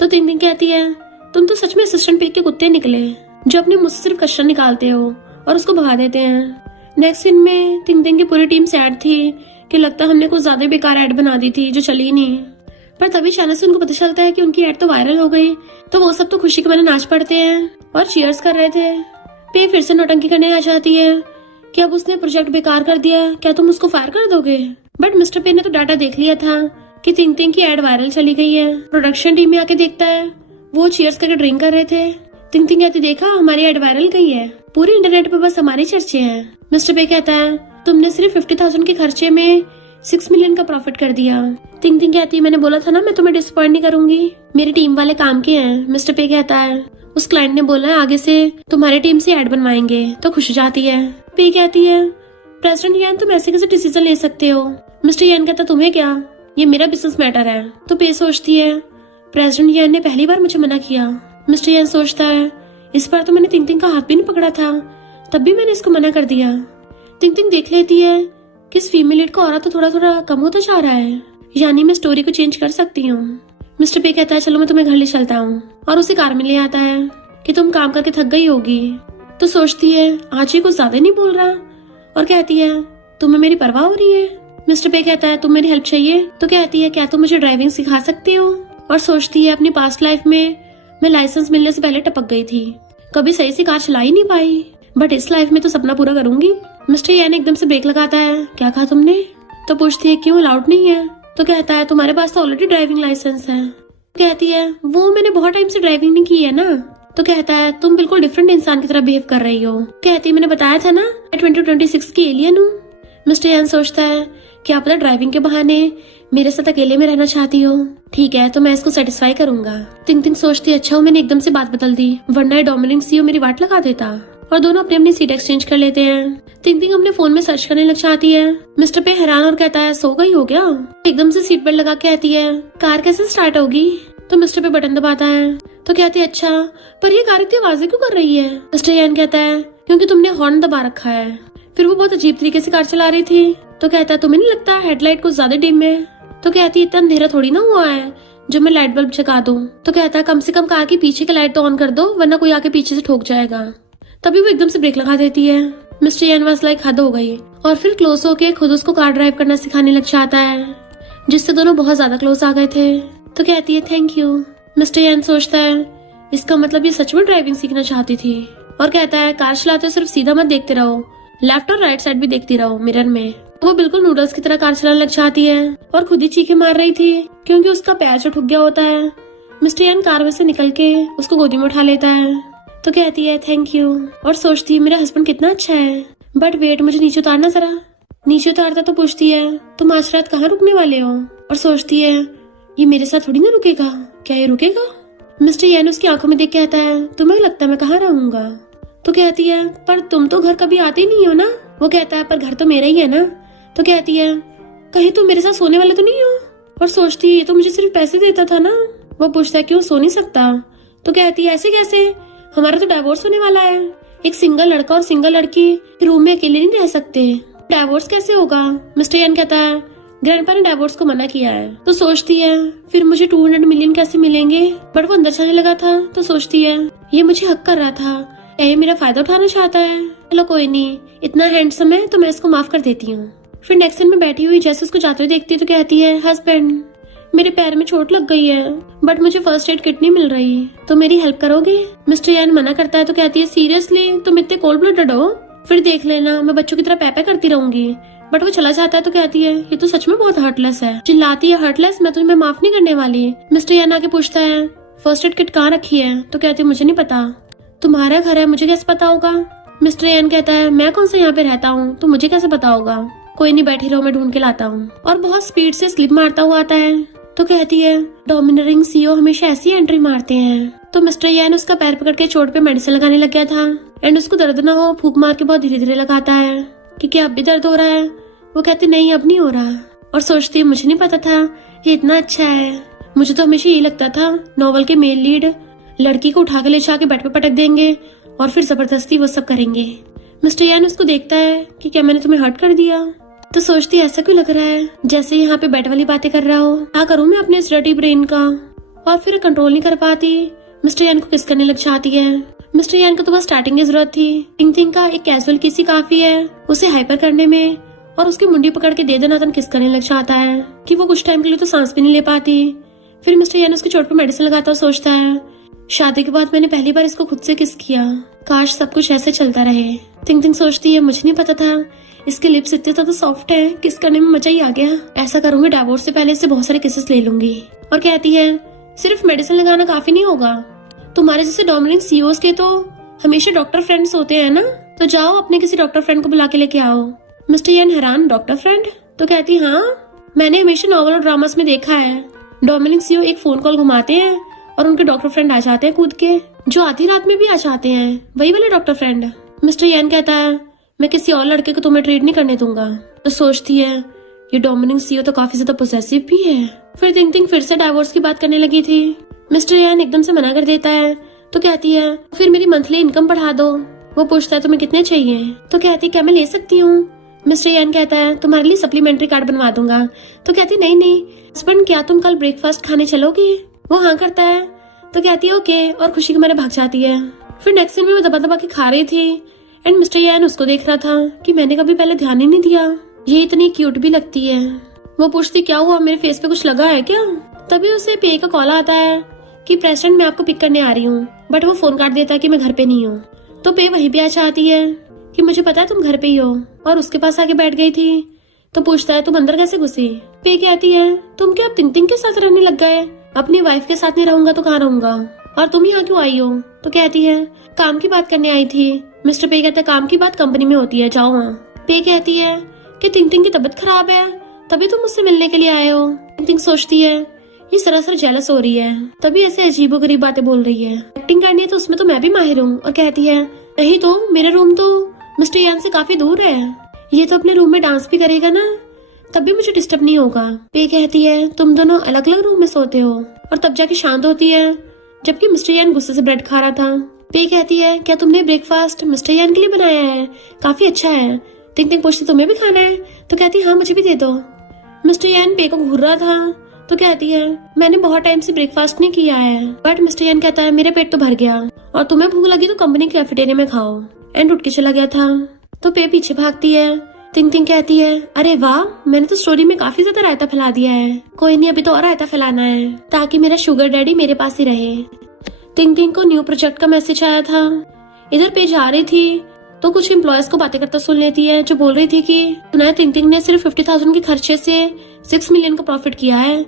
तो तिंग तिंग कहती है तुम तो सच में असिस्टेंट पे के कुत्ते निकले जो अपने मुझसे सिर्फ कचरा निकालते हो और उसको भगा देते हैं। नेक्स्ट सीन में तिंग तिंग की पूरी टीम सैड थी कि लगता हमने कुछ ज्यादा बेकार ऐड बना दी थी जो चली नहीं। पर तभी अचानक से उनको पता चलता है कि उनकी ऐड तो वायरल हो गई, तो वो सब तो खुशी के मारे नाच पड़ते हैं और चीयर्स कर रहे थे। पे फिर से नौटंकी करने आ जाती है कि अब उसने प्रोजेक्ट बेकार कर दिया, क्या तुम उसको फायर कर दोगे। बट मिस्टर पे ने तो डाटा देख लिया था कि तिंग तिंग की ऐड वायरल चली गई है। प्रोडक्शन टीम में आके देखता है वो चीयर्स करके ड्रिंक कर रहे थे। तिंग तिंग कहती देखा हमारी ऐड वायरल गई है, पूरी इंटरनेट पे बस हमारी चर्चे हैं। मिस्टर पे कहता है तुमने सिर्फ 50,000 के खर्चे में 6 मिलियन का प्रॉफिट कर दिया। तिंग तिंग कहती है मैंने बोला था ना मैं तुम्हें डिसअपॉइंट नहीं करूंगी, मेरी टीम वाले काम के हैं। मिस्टर पे कहता है उस क्लाइंट ने बोला है आगे से तुम्हारी टीम से ऐड बनवाएंगे, तो खुश हो जाती है। पे कहती है प्रेसिडेंट यान तुम ऐसे कैसे डिसीजन ले सकते हो। मिस्टर यान कहता तुम्हें क्या, ये मेरा बिजनेस मैटर है। तो पे सोचती है प्रेसिडेंट यान ने पहली बार मुझे मना किया। मिस्टर यान सोचता है इस बार तो मैंने तिंग तिंग का हाथ भी नहीं पकड़ा था, तब भी मैंने इसको मना कर दिया। तिंग तिंग देख लेती है कि इस फीमेल लीड का ऑरा तो थोड़ा थोड़ा कम होता जा रहा है, यानी मैं स्टोरी को चेंज कर सकती हूँ। मिस्टर पे कहता है चलो मैं तुम्हें घर ले चलता हूँ, और उसे कार में ले आता है कि तुम काम करके थक गई होगी। तो सोचती है आज ये कुछ ज्यादा नहीं बोल रहा, और कहती है तुम्हें मेरी परवाह हो रही है। मिस्टर पे कहता है तुम मेरी हेल्प चाहिए? तो कहती है क्या तुम मुझे ड्राइविंग सिखा सकती हो? और सोचती है अपनी पास्ट लाइफ में मैं लाइसेंस मिलने से पहले टपक गई थी, कभी सही से कार चला ही नहीं पाई, बट इस लाइफ में तो सपना पूरा करूंगी। मिस्टर यान एकदम से ब्रेक लगाता है, क्या कहा तुमने? तो पूछती है क्यों, अलाउड नहीं है? तो कहता है तुम्हारे पास तो ऑलरेडी ड्राइविंग लाइसेंस है। कहती है वो मैंने बहुत टाइम से ड्राइविंग नहीं की है ना। तो कहता है तुम बिल्कुल डिफरेंट इंसान की तरह बिहेव कर रही हो। कहती है मैंने बताया था ना मैं 2026 की एलियन हूँ। मिस्टर यान सोचता है क्या पता ड्राइविंग के बहाने मेरे साथ अकेले में रहना चाहती हो, ठीक है तो मैं इसको सेटिस्फाई करूंगा। तिंग तिंग सोचती अच्छा हो मैंने एकदम से बात बदल दी, वरना डोमिनिक सीईओ मेरी वाट लगा देता। और दोनों अपनी अपनी सीट एक्सचेंज कर लेते हैं। तिंग तिंग अपने फोन में सर्च करने लग जाती है। मिस्टर पे हैरान और कहता है सो गई हो क्या? एकदम से सीट बेल्ट लगा कहती है कार कैसे स्टार्ट होगी? तो मिस्टर पे बटन दबाता है। तो कहती है अच्छा पर ये कार इतनी आवाजें क्यों कर रही है? मिस्टर यान कहता है क्योंकि तुमने हॉर्न दबा रखा है। फिर वो बहुत अजीब तरीके से कार चला रही थी। तो कहता है तुम्हें नहीं लगता हेडलाइट कुछ ज्यादा डिम है? तो कहती है इतना अंधेरा थोड़ी ना हुआ है जो मैं लाइट बल्ब जगा दूं। तो कहता है कम से कम कार की पीछे की लाइट तो ऑन कर दो, वरना कोई आके पीछे से ठोक जाएगा। तभी वो एकदम से ब्रेक लगा देती है। मिस्टर यान वाज लाइक हद हो गई, और फिर क्लोज होके खुद उसको कार ड्राइव करना सिखाने लग जाता है, जिससे दोनों बहुत ज्यादा क्लोज आ गए थे। तो कहती है थैंक यू। मिस्टर यान सोचता है इसका मतलब ये सच में ड्राइविंग सीखना चाहती थी, और कहता है कार चलाते सिर्फ सीधा मत देखते रहो, लेफ्ट और राइट साइड भी देखती रहो मिरर में। वो बिल्कुल नूडल्स की तरह कार चलाने लग जाती है और खुद ही चीखें मार रही थी क्योंकि उसका पैर जो ठुक गया होता है। मिस्टर यान कार में से निकल के उसको गोदी में उठा लेता है। तो कहती है थैंक यू, और सोचती है मेरा हस्बैंड कितना अच्छा है, बट वेट मुझे नीचे उतारना जरा। नीचे उतारता तो पूछती है तुम आज रात कहाँ रुकने वाले हो? और सोचती है ये मेरे साथ थोड़ी ना रुकेगा, क्या ये रुकेगा? मिस्टर यान उसकी आंखों में देख कहता है तुम्हें लगता है मैं कहाँ रहूंगा? तो कहती है पर तुम तो घर कभी आते ही नहीं हो ना। वो कहता है पर घर तो मेरा ही है ना। तो कहती है कहीं तुम मेरे साथ सोने वाले तो नहीं हो? और सोचती है ये तो मुझे सिर्फ पैसे देता था ना। वो पूछता है क्यों सो नहीं सकता? तो कहती है ऐसे कैसे, हमारा तो डाइवोर्स होने वाला है, एक सिंगल लड़का और सिंगल लड़की रूम में अकेले नहीं रह सकते, डाइवोर्स कैसे होगा? मिस्टर यान कहता है ग्रैंडपा ने डाइवोर्स को मना किया है। तो सोचती है फिर मुझे 200 मिलियन कैसे मिलेंगे? बट वो अंदर जाने लगा था तो सोचती है ये मुझे हक कर रहा था, ये मेरा फायदा उठाना चाहता है। चलो कोई नहीं, इतना हैंडसम है तो मैं इसको माफ कर देती हूँ। फिर नेक्स्ट सीन में बैठी हुई जैसे उसको जाते हुए देखती है तो कहती है हस्बैंड मेरे पैर में चोट लग गई है, बट मुझे फर्स्ट एड किट नहीं मिल रही, तो मेरी हेल्प करोगे? मिस्टर यान मना करता है तो कहती है सीरियसली तुम इतने कोल्ड ब्लडेड हो? फिर देख लेना मैं बच्चों की तरह पैपा करती रहूंगी। बट वो चला जाता है तो कहती है ये तो सच में बहुत हार्टलेस है। चिल्लाती है हार्टलेस, मैं तुम्हें माफ नहीं करने वाली। मिस्टर यान आके पूछता है फर्स्ट एड किट कहाँ रखी है? तो कहती है मुझे नहीं पता, तुम्हारा घर है मुझे कैसे पता होगा? मिस्टर यान कहता है मैं कौन सा यहाँ पे रहता हूँ तो मुझे कैसे पता होगा, कोई नहीं बैठी रहो मैं ढूंढ के लाता हूँ। और बहुत स्पीड से स्लिप मारता हुआ आता है। तो कहती है डोमिनिक सीईओ हमेशा ऐसी एंट्री मारते हैं। तो मिस्टर यान उसका पैर पकड़ के चोट पे मेडिसिन लगाने लग गया था, एंड उसको दर्द ना हो फूक मार के बहुत धीरे धीरे लगाता है कि क्या अब भी दर्द हो रहा है? वो कहती नहीं अब नहीं हो रहा। और सोचती है मुझे नहीं पता था ये इतना अच्छा है, मुझे तो हमेशा यही लगता था नॉवल के मेल लीड लड़की को उठा के ले जाके बेड पे पटक देंगे और फिर जबरदस्ती वो सब करेंगे। मिस्टर यान उसको देखता है कि क्या मैंने तुम्हें हर्ट कर दिया? तो सोचती है ऐसा क्यों लग रहा है जैसे यहाँ पे बेड वाली बातें कर रहा हो, क्या करूँ मैं अपने इस डर्टी ब्रेन का? और फिर कंट्रोल नहीं कर पाती, मिस्टर यान को किस करने लग जाती है। मिस्टर यान को तो बस स्टार्टिंग की जरूरत थी, टिंग टिंग का एक कैजुअल किस ही काफी है उसे हाइपर करने में, और उसकी मुंडी पकड़ के दे दनादन किस करने लग जाता है कि वो कुछ टाइम के लिए तो सांस भी नहीं ले पाती। फिर मिस्टर यान उसकी चोट पर मेडिसिन लगाता और सोचता है शादी के बाद मैंने पहली बार इसको खुद से किस किया, काश सब कुछ ऐसे चलता रहे। टिंग टिंग सोचती है मुझे नहीं पता था इसके लिप्स इतने ज्यादा सॉफ्ट है, किस करने में मजा ही आ गया। ऐसा करूंगी डाइवोर्स से पहले इससे बहुत सारे किसेस ले लूंगी। और कहती है सिर्फ मेडिसिन लगाना काफी नहीं होगा, तुम्हारे जैसे डोमिनिक सीईओज के तो हमेशा डॉक्टर फ्रेंड्स होते हैं ना, तो जाओ अपने किसी डॉक्टर फ्रेंड को बुला के लेके आओ। मिस्टर यान हैरान डॉक्टर फ्रेंड? तो कहती हाँ मैंने हमेशा नॉवल और ड्रामास में देखा है, डोमिनिक सीईओ एक फोन कॉल घुमाते हैं और उनके डॉक्टर फ्रेंड आ जाते हैं कूद के, जो आधी रात में भी आ जाते हैं, वही वाले डॉक्टर फ्रेंड। मिस्टर यान कहता है मैं किसी और लड़के को तुम्हें ट्रीट नहीं करने दूंगा। तो सोचती है ये डोमिनिक सीईओ तो काफी ज्यादा पोसेसिव भी है। फिर थिंग थिंग फिर से डाइवोर्स की बात करने लगी थी। मिस्टर यान एकदम से मना कर देता है। तो कहती है फिर मेरी मंथली इनकम बढ़ा दो। वो पूछता है तुम्हें कितने चाहिए? तो कहती क्या मैं ले सकती हूँ मिस्टर यान कहता है तुम्हारे लिए सप्लीमेंट्री कार्ड बनवा दूंगा। तो कहती नहीं नहीं हस्बैंड, क्या तुम कल ब्रेकफास्ट खाने चलोगी? वो हाँ करता है। तो कहती है ओके, और खुशी के मारे भाग जाती है। फिर नेक्स्ट सीन में वो दबा दबा के खा रही थी एंड मिस्टर यान उसको देख रहा था कि मैंने कभी पहले ध्यान ही नहीं दिया, ये इतनी क्यूट भी लगती है। वो पूछती क्या हुआ, मेरे फेस पे कुछ लगा है क्या? तभी उसे पे का कॉल आता है कि प्रेसिडेंट मैं आपको पिक करने आ रही हूँ, बट वो फोन काट देता है कि मैं घर पे नहीं हूँ। तो पे वहीं पे आ चाहती है कि मुझे पता है तुम घर पे ही हो, और उसके पास आके बैठ गई थी। तो पूछता है तुम अंदर कैसे घुसी? पे कहती है तुम क्या अब तिंग के साथ रहने लग गए? अपनी वाइफ के साथ नहीं रहूंगा तो कहाँ रहूंगा, और तुम यहाँ क्यों आई हो? तो कहती है काम की बात करने आई थी। मिस्टर पे कहता है काम की बात कंपनी में होती है, जाओ वहाँ। पे कहती है कि तिंग की तबीयत खराब है तभी तुम मुझसे मिलने के लिए आए हो। तिंग सोचती है ये सरासर जेलस हो रही है, तभी ऐसे अजीबोगरीब बातें बोल रही है। एक्टिंग करनी है तो उसमें तो मैं भी माहिर हूँ। और कहती है नहीं तो मेरा रूम तो मिस्टर यान से काफी दूर है, ये तो अपने रूम में डांस भी करेगा ना, तब भी मुझे डिस्टर्ब नहीं होगा। पे कहती है तुम दोनों अलग अलग रूम में सोते हो, और तब जाके शांत होती है जबकि मिस्टर यान गुस्से से ब्रेड खा रहा था। पे कहती है क्या तुमने ब्रेकफास्ट मिस्टर यान के लिए बनाया है? काफी अच्छा है। तिंग पूछती तुम्हें भी खाना है? तो कहती हाँ मुझे भी दे दो। मिस्टर यान पे को घूर रहा था तो कहती है मैंने बहुत टाइम से ब्रेकफास्ट नहीं किया है। बट मिस्टर यान कहता है मेरा पेट तो भर गया, और तुम्हें भूख लगी तो कंपनी के कैफेटेरिया में खाओ। एंड उठ के चला गया था। तो पे पीछे भागती है। तिंग कहती है अरे वाह, मैंने तो स्टोरी में काफी ज्यादा रायता फैला दिया है। कोई नहीं, अभी तो और रायता फैलाना है ताकि मेरा शुगर डैडी मेरे पास ही रहे। तिंग को न्यू प्रोजेक्ट का मैसेज आया था। इधर पे जा रही थी तो कुछ एम्प्लॉयज को बातें करता सुन लेती है, जो बोल रही थी कि सुना है तिंग ने सिर्फ 50,000 के खर्चे से 6 मिलियन का प्रॉफिट किया है।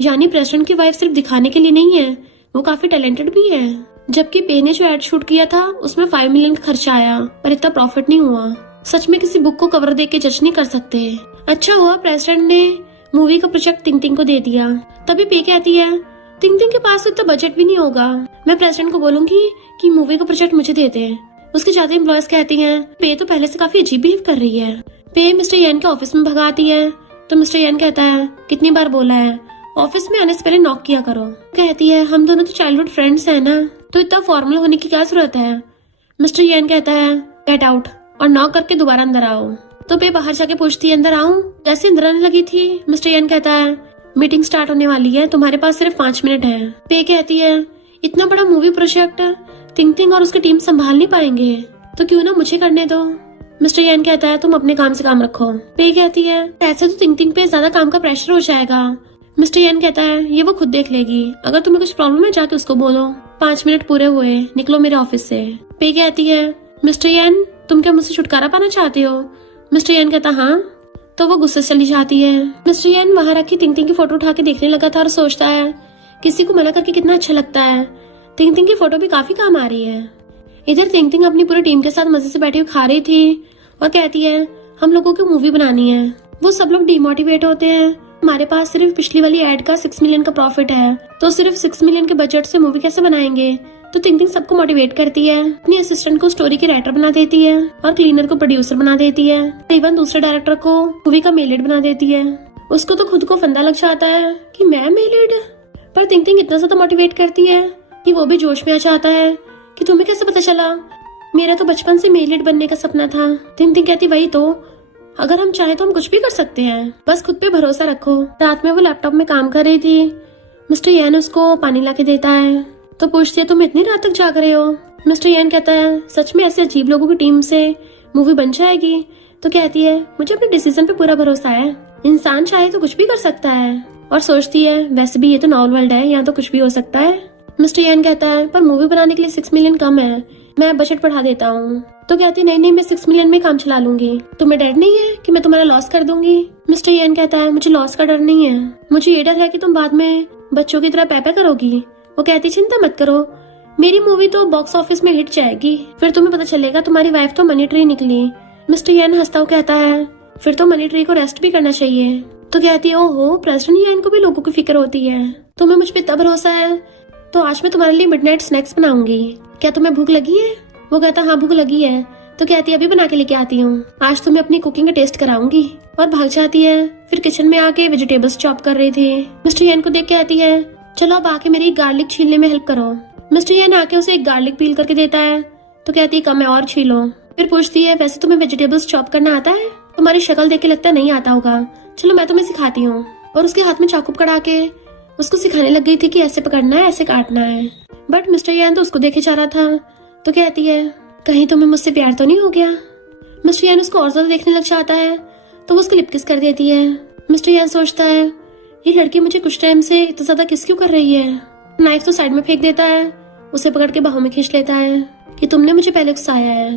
यानी प्रेसिडेंट की वाइफ सिर्फ दिखाने के लिए नहीं है, वो काफी टैलेंटेड भी है। जबकि पे ने जो एड शूट किया था उसमें 5 मिलियन का खर्चा आया, पर इतना प्रॉफिट नहीं हुआ। सच में किसी बुक को कवर देख के जज नहीं कर सकते। अच्छा हुआ प्रेसिडेंट ने मूवी का प्रोजेक्ट तिंग को दे दिया। तभी पे कहती है तिंग के पास इतना बजट भी नहीं होगा, मैं प्रेसिडेंट को बोलूंगी कि मूवी का प्रोजेक्ट मुझे दे दे। उसके ज्यादा एम्प्लॉयज कहती हैं पे तो पहले से काफी अजीब बिहेव कर रही है। पे मिस्टर यान के ऑफिस में भगाती है तो मिस्टर यान कहता है कितनी बार बोला है ऑफिस में आने से पहले नॉक किया करो। कहती है हम दोनों तो चाइल्डहुड फ्रेंड्स हैं ना, तो इतना फॉर्मल होने की क्या जरूरत है? मिस्टर यान कहता है गेट आउट, और नॉक करके दोबारा अंदर आओ। तो पे बाहर जाके पूछती है अंदर आऊं? जैसे अंदर आने लगी थी मिस्टर यान कहता है मीटिंग स्टार्ट होने वाली है, तुम्हारे पास सिर्फ 5 मिनट है। पे कहती है इतना बड़ा मूवी प्रोजेक्ट तिंग और उसकी टीम संभाल नहीं पाएंगे, तो क्यों ना मुझे करने दो। मिस्टर यान कहता है तुम अपने काम से काम रखो। पे कहती है ऐसे तो तिंग पे ज्यादा काम का प्रेशर हो जाएगा। मिस्टर यान कहता है ये वो खुद देख लेगी, अगर तुम्हें कुछ प्रॉब्लम है जाके उसको बोलो। 5 मिनट पूरे हुए, निकलो मेरे ऑफिस से। पे कहती है मिस्टर यान तुम क्या मुझसे छुटकारा पाना चाहते हो? मिस्टर यान कहता हाँ। तो वो गुस्से से चली जाती है। मिस्टर यान वहां रखी तिंग की फोटो उठा के देखने लगा था और सोचता है किसी को मना करके कितना अच्छा लगता है। तिंग की फोटो भी काफी काम आ रही है। इधर तिंग अपनी पूरी टीम के साथ मजे से बैठी हुई खा रही थी और कहती है हम लोगों की मूवी बनानी है। वो सब लोग डिमोटिवेट होते हैं, हमारे पास सिर्फ पिछली वाली एड का 6 मिलियन का प्रॉफिट है, तो सिर्फ 6 मिलियन के बजट से मूवी कैसे बनाएंगे? तो तिंग सबको मोटिवेट करती है, अपनी असिस्टेंट को स्टोरी के राइटर बना देती है और क्लीनर को प्रोड्यूसर बना देती है, इवन दूसरे डायरेक्टर को मूवी का मेल लीड बना देती है। उसको तो खुद को फंदा लग जाता है कि मैं मेल लीड, पर तिंग इतना ज्यादा मोटिवेट करती है कि वो भी जोश में आ जाता है कि तुम्हें कैसे पता चला? मेरा तो बचपन से मेल लीड बनने का सपना था। तिंग कहती वही तो, अगर हम चाहे तो हम कुछ भी कर सकते हैं, बस खुद पे भरोसा रखो। रात में वो लैपटॉप में काम कर रही थी। मिस्टर यान उसको पानी लाके देता है तो पूछती है तुम इतनी रात तक जाग रहे हो? मिस्टर यान कहता है सच में ऐसे अजीब लोगों की टीम से मूवी बन जाएगी? तो कहती है मुझे अपने डिसीजन पे पूरा भरोसा है, इंसान चाहे तो कुछ भी कर सकता है। और सोचती है वैसे भी ये तो नॉर्मल वर्ल्ड है, यहाँ तो कुछ भी हो सकता है। मिस्टर यान कहता है पर मूवी बनाने के लिए 6 मिलियन कम है, मैं बजट बढ़ा देता हूँ। तो कहती है नहीं मैं 6 मिलियन में काम चला लूंगी, तुम्हें डर नहीं है कि मैं तुम्हारा लॉस कर दूंगी? मिस्टर यान कहता है मुझे लॉस का डर नहीं है, मुझे ये डर है कि तुम बाद में बच्चों की तरह पैपा करोगी। वो कहती चिंता मत करो, मेरी मूवी तो बॉक्स ऑफिस में हिट जाएगी, फिर तुम्हें पता चलेगा तुम्हारी वाइफ तो मनी ट्री निकली। मिस्टर यान हंसता हुआ कहता है फिर तो मनी ट्री को रेस्ट भी करना चाहिए। तो कहती है ओहो, प्रेसिडेंट यान को भी लोगों की फिक्र होती है, तुम्हें मुझ पे इतना भरोसा है, तो आज मैं तुम्हारे लिए मिडनाइट स्नैक्स बनाऊंगी, क्या तुम्हें भूख लगी है? वो कहता हाँ भूख लगी है। तो कहती है अभी बना के लेके आती हूँ, आज तुम्हें अपनी कुकिंग का टेस्ट कराऊंगी। और भाग जाती है। फिर किचन में आके वेजिटेबल्स चॉप कर रही थी। मिस्टर यान को देख के आती है चलो अब आके मेरी गार्लिक छीलने में हेल्प करो। मिस्टर यान आके उसे एक गार्लिक पील करके देता है तो कहती है कम है और छीलो। फिर पूछती है वैसे तुम्हें वेजिटेबल्स चॉप करना आता है? तुम्हारी शक्ल देख के लगता है नहीं आता होगा, चलो मैं तुम्हें सिखाती हूँ। और उसके हाथ में चाकू पकड़ा के उसको सिखाने लग गई थी कि ऐसे पकड़ना है, ऐसे काटना है। बट मिस्टर यान तो उसको देखे जा रहा था। तो कहती है कहीं तुम्हें मुझसे प्यार तो नहीं हो गया। मिस्टर यान उसको और ज्यादा देखने लग जाता है तो वो उसको लिप किस कर देती है। मिस्टर यान सोचता है ये लड़की मुझे कुछ टाइम से इतना ज्यादा किस क्यों कर रही है। नाइफ तो साइड में फेंक देता है, उसे पकड़ के बाहों में खींच लेता है कि तुमने मुझे पहले गुस्साया है।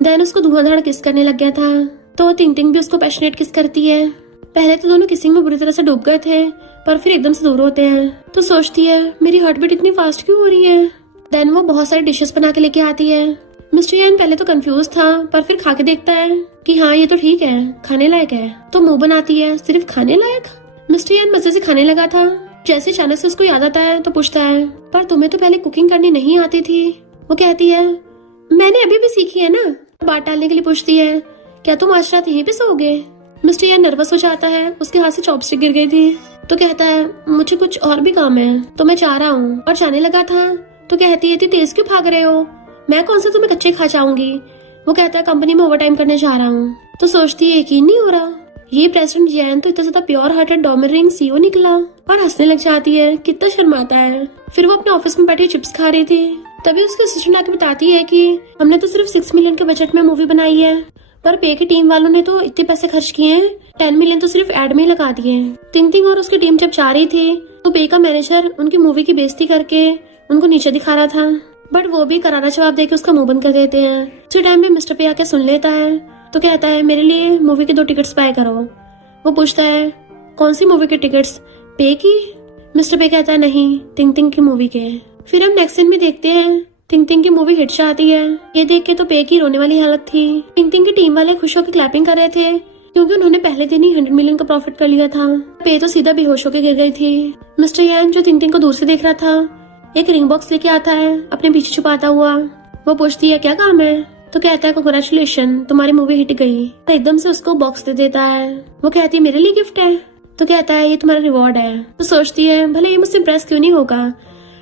देन उसको धुआंधार किस करने लग गया था। तो टिंग टिंग भी उसको पैशनेट किस करती है। पहले तो दोनों किसिंग में बुरी तरह से डूब गए थे पर फिर एकदम से दूर होते हैं। तो सोचती है मेरी हार्ट बीट इतनी फास्ट क्यों हो रही है। देन वो बहुत सारी डिशेस बना के लेके आती है। मिस्टर यान पहले तो कंफ्यूज था पर फिर खा के देखता है कि हाँ ये तो ठीक है, खाने लायक है। तो मुंह बनाती है, सिर्फ खाने लायक। मिस्टर यान मजे से खाने लगा था। जैसे अचानक से उसको याद आता है तो पूछता है पर तुम्हें तो पहले कुकिंग करनी नहीं आती थी। वो कहती है मैंने अभी भी सीखी है ना। बात टालने के लिए पूछती है क्या तुम आज रात यहीं पे सोओगे। मिस्टर यान नर्वस हो जाता है, उसके हाथ से चॉपस्टिक गिर गई थी। तो कहता है मुझे कुछ और भी काम है तो मैं जा रहा हूँ। और जाने लगा था तो कहती है इतनी तेज क्यों भाग रहे हो, मैं कौन सा तुम्हें कच्चे खा जाऊंगी। वो कहता है कंपनी में ओवर टाइम करने जा रहा हूँ। तो सोचती है यकीन नहीं हो रहा ये प्रेसिडेंट जैन तो इतना ज्यादा प्योर हार्टेड डोमिनिंग सीईओ निकला। और हंसने लग जाती है, कितना शर्माता है। फिर वो अपने ऑफिस में बैठी चिप्स खा रही थी। तभी उसकी असिस्टेंट आके बताती है कि हमने तो सिर्फ 6 मिलियन के बजट में मूवी बनाई है पर पे की टीम वालों ने तो इतने पैसे खर्च किए हैं, 10 मिलियन तो सिर्फ एड में ही लगा दिए। टिंग टिंग और उसकी टीम जब जा रही थी तो पे का मैनेजर उनकी मूवी की बेइज्जती करके उनको नीचे दिखा रहा था। बट वो भी करारा जवाब देके उसका मुंह बंद कर देते हैं। उसी टाइम में मिस्टर पे आके सुन लेता है तो कहता है मेरे लिए मूवी के 2 टिकट्स बाय करो। वो पूछता है कौन सी मूवी के टिकट्स, पे की। मिस्टर पे कहता है नहीं, टिंग टिंग की मूवी के। फिर हम नेक्स्ट सीन में देखते हैं टिंग टिंग की मूवी हिट जाती है। ये देख के तो पे की रोने वाली हालत थी। टिंग टिंग की टीम वाले खुश होकर क्लैपिंग कर रहे थे क्योंकि उन्होंने पहले दिन ही 100 मिलियन का प्रॉफिट कर लिया था। पे तो सीधा बेहोश होकर गिर गई थी। मिस्टर यान जो टिंग टिंग को दूर से देख रहा था एक रिंग बॉक्स लेके आता है अपने पीछे छुपाता हुआ। वो पूछती है क्या काम है। तो कहता है कांग्रेचुलेशन, तुम्हारी मूवी हिट गई। एकदम से उसको बॉक्स दे देता है। वो कहती है मेरे लिए गिफ्ट है। तो कहता है ये तुम्हारा रिवॉर्ड है। तो सोचती है भले ये मुझसे इम्प्रेस क्यों नहीं होगा,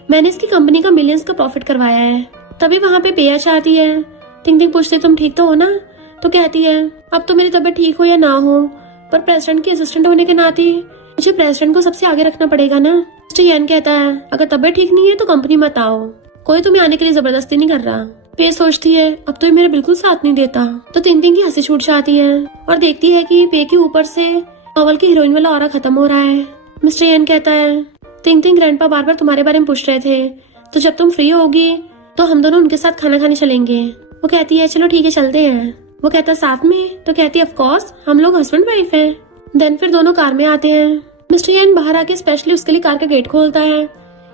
मैंने इसकी कंपनी का मिलियंस का प्रॉफिट करवाया है। तभी वहाँ पे पेया चाहती है। टिंग टिंग पूछती तुम ठीक तो हो ना। तो कहती है अब तो मेरी तबीयत ठीक हो या ना हो पर प्रेसिडेंट की असिस्टेंट होने के नाते मुझे प्रेसिडेंट को सबसे आगे रखना पड़ेगा ना। मिस्टर यान कहता है अगर तबीयत ठीक नहीं है तो कंपनी मत आओ, कोई तुम्हें आने के लिए जबरदस्ती नहीं कर रहा। पे सोचती है अब तो ये मेरा बिल्कुल साथ नहीं देता। तो टिंग टिंग की हंसी छूट जाती है और देखती है कि पे के ऊपर से नॉवल की हीरोइन वाला ऑरा खत्म हो रहा है। मिस्टर यान कहता है टिंग टिंग ग्रैंडपा बार बार तुम्हारे बारे में पूछ रहे थे तो जब तुम फ्री होगी तो हम दोनों उनके साथ खाना खाने चलेंगे। वो कहती है चलो ठीक है चलते हैं। वो कहता है साथ में। तो कहती है ऑफ कोर्स, हम लोग हस्बैंड वाइफ हैं। देन फिर दोनों कार में आते हैं। मिस्टर यान बाहर आके स्पेशली उसके लिए कार का गेट खोलता है।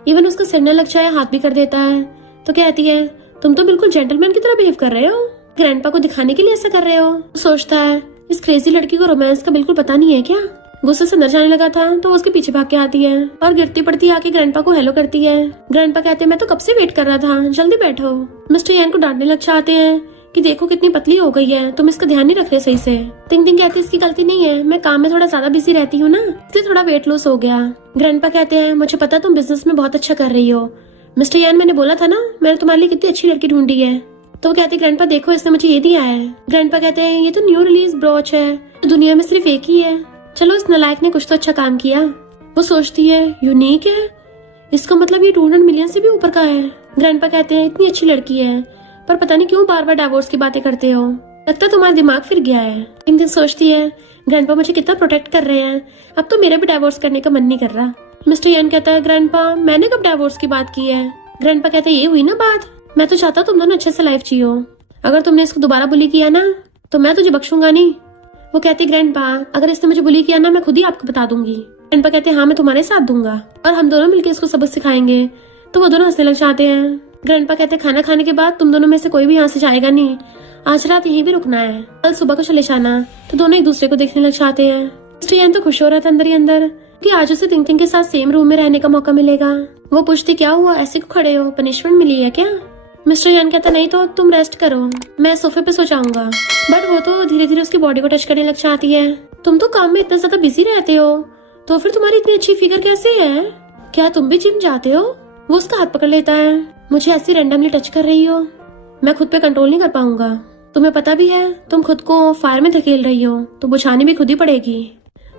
इवन उसका सिर न लग जाए हाथ भी कर देता है। तो कहती है तुम तो बिल्कुल जेंटलमैन की तरह बिहेव कर रहे हो, ग्रैंडपा को दिखाने के लिए ऐसा कर रहे हो। सोचता है इस क्रेजी लड़की को रोमांस का बिल्कुल पता नहीं है क्या। गुस्से से अंदर जाने लगा था तो वो उसके पीछे भाग के आती है और गिरती पड़ती आके ग्रैंडपा को हेलो करती है। ग्रैंडपा कहते हैं मैं तो कब से वेट कर रहा था, जल्दी बैठो। मिस्टर यान को डांटने लग जाते हैं कि देखो कितनी पतली हो गई है, तुम इसका ध्यान नहीं रख रहे सही से। टिंग टिंग कहते इसकी गलती नहीं है, मैं काम में थोड़ा ज्यादा बिजी रहती हूँ ना, इसलिए थोड़ा वेट लॉस हो गया। ग्रैंडपा कहते हैं मुझे पता तुम बिजनेस में बहुत अच्छा कर रही हो। मिस्टर यान मैंने बोला था ना मैंने तुम्हारे लिए कितनी अच्छी लड़की ढूंढी है। तो वो कहते ग्रैंडपा देखो इसने मुझे ये दिया है। ग्रैंडपा कहते हैं ये तो न्यू रिलीज ब्रॉच है, तो दुनिया में सिर्फ एक ही है। चलो इस नालायक ने कुछ तो अच्छा काम किया। वो सोचती है यूनिक है, इसका मतलब ये 200 मिलियन से भी ऊपर का है। ग्रैंडपा कहते हैं इतनी अच्छी लड़की है पर पता नहीं क्यों बार बार डिवोर्स की बातें करते हो, लगता है तुम्हारा दिमाग फिर गया है। टिंग टिंग सोचती है ग्रैंडपा मुझे कितना प्रोटेक्ट कर रहे हैं, अब तो मेरा भी डिवोर्स करने का मन नहीं कर रहा। मिस्टर यान कहता है ग्रैंडपा मैंने कब डिवोर्स की बात की है। ग्रैंडपा कहते हैं ये हुई ना बात, मैं तो चाहता तुम दोनों अच्छे से लाइफ जियो, अगर तुमने इसको दोबारा बुली किया ना तो मैं तुझे बख्शूंगा नहीं। वो कहती ग्रैंडपा अगर इसने मुझे बुली किया ना मैं खुद ही आपको बता दूंगी। ग्रैंडपा कहते हैं हाँ मैं तुम्हारे साथ दूंगा और हम दोनों मिलकर इसको सबक सिखाएंगे। तो वो दोनों हंसने लग जाते हैं। ग्रैंडपा कहते हैं खाना खाने के बाद तुम दोनों में से कोई भी यहाँ से जाएगा नहीं, आज रात यहीं भी रुकना है, कल सुबह को चले जाना। तो दोनों एक दूसरे को देखने लग जाते हैं। मिस्टर यान तो खुश हो रहा था अंदर ही अंदर कि आज उसे टिंग टिंग के साथ सेम रूम में रहने का मौका मिलेगा। वो पूछती क्या हुआ, ऐसे क्यों खड़े हो, पनिशमेंट मिली है क्या। मिस्टर यान कहता नहीं तो तुम रेस्ट करो, मैं सोफे पे सो जाऊंगा। बट वो तो धीरे धीरे उसकी बॉडी को टच करने लग जाती है। तुम तो काम में इतना ज्यादा बिजी रहते हो तो फिर तुम्हारी इतनी अच्छी फिगर कैसे है, क्या तुम भी जिम जाते हो। वो उसका हाथ पकड़ लेता है। मुझे ऐसी रैंडमली टच कर रही हो, मैं खुद पे कंट्रोल नहीं कर पाऊंगा। तुम्हें पता भी है तुम खुद को फायर में धकेल रही हो, तो बुझानी भी खुद ही पड़ेगी।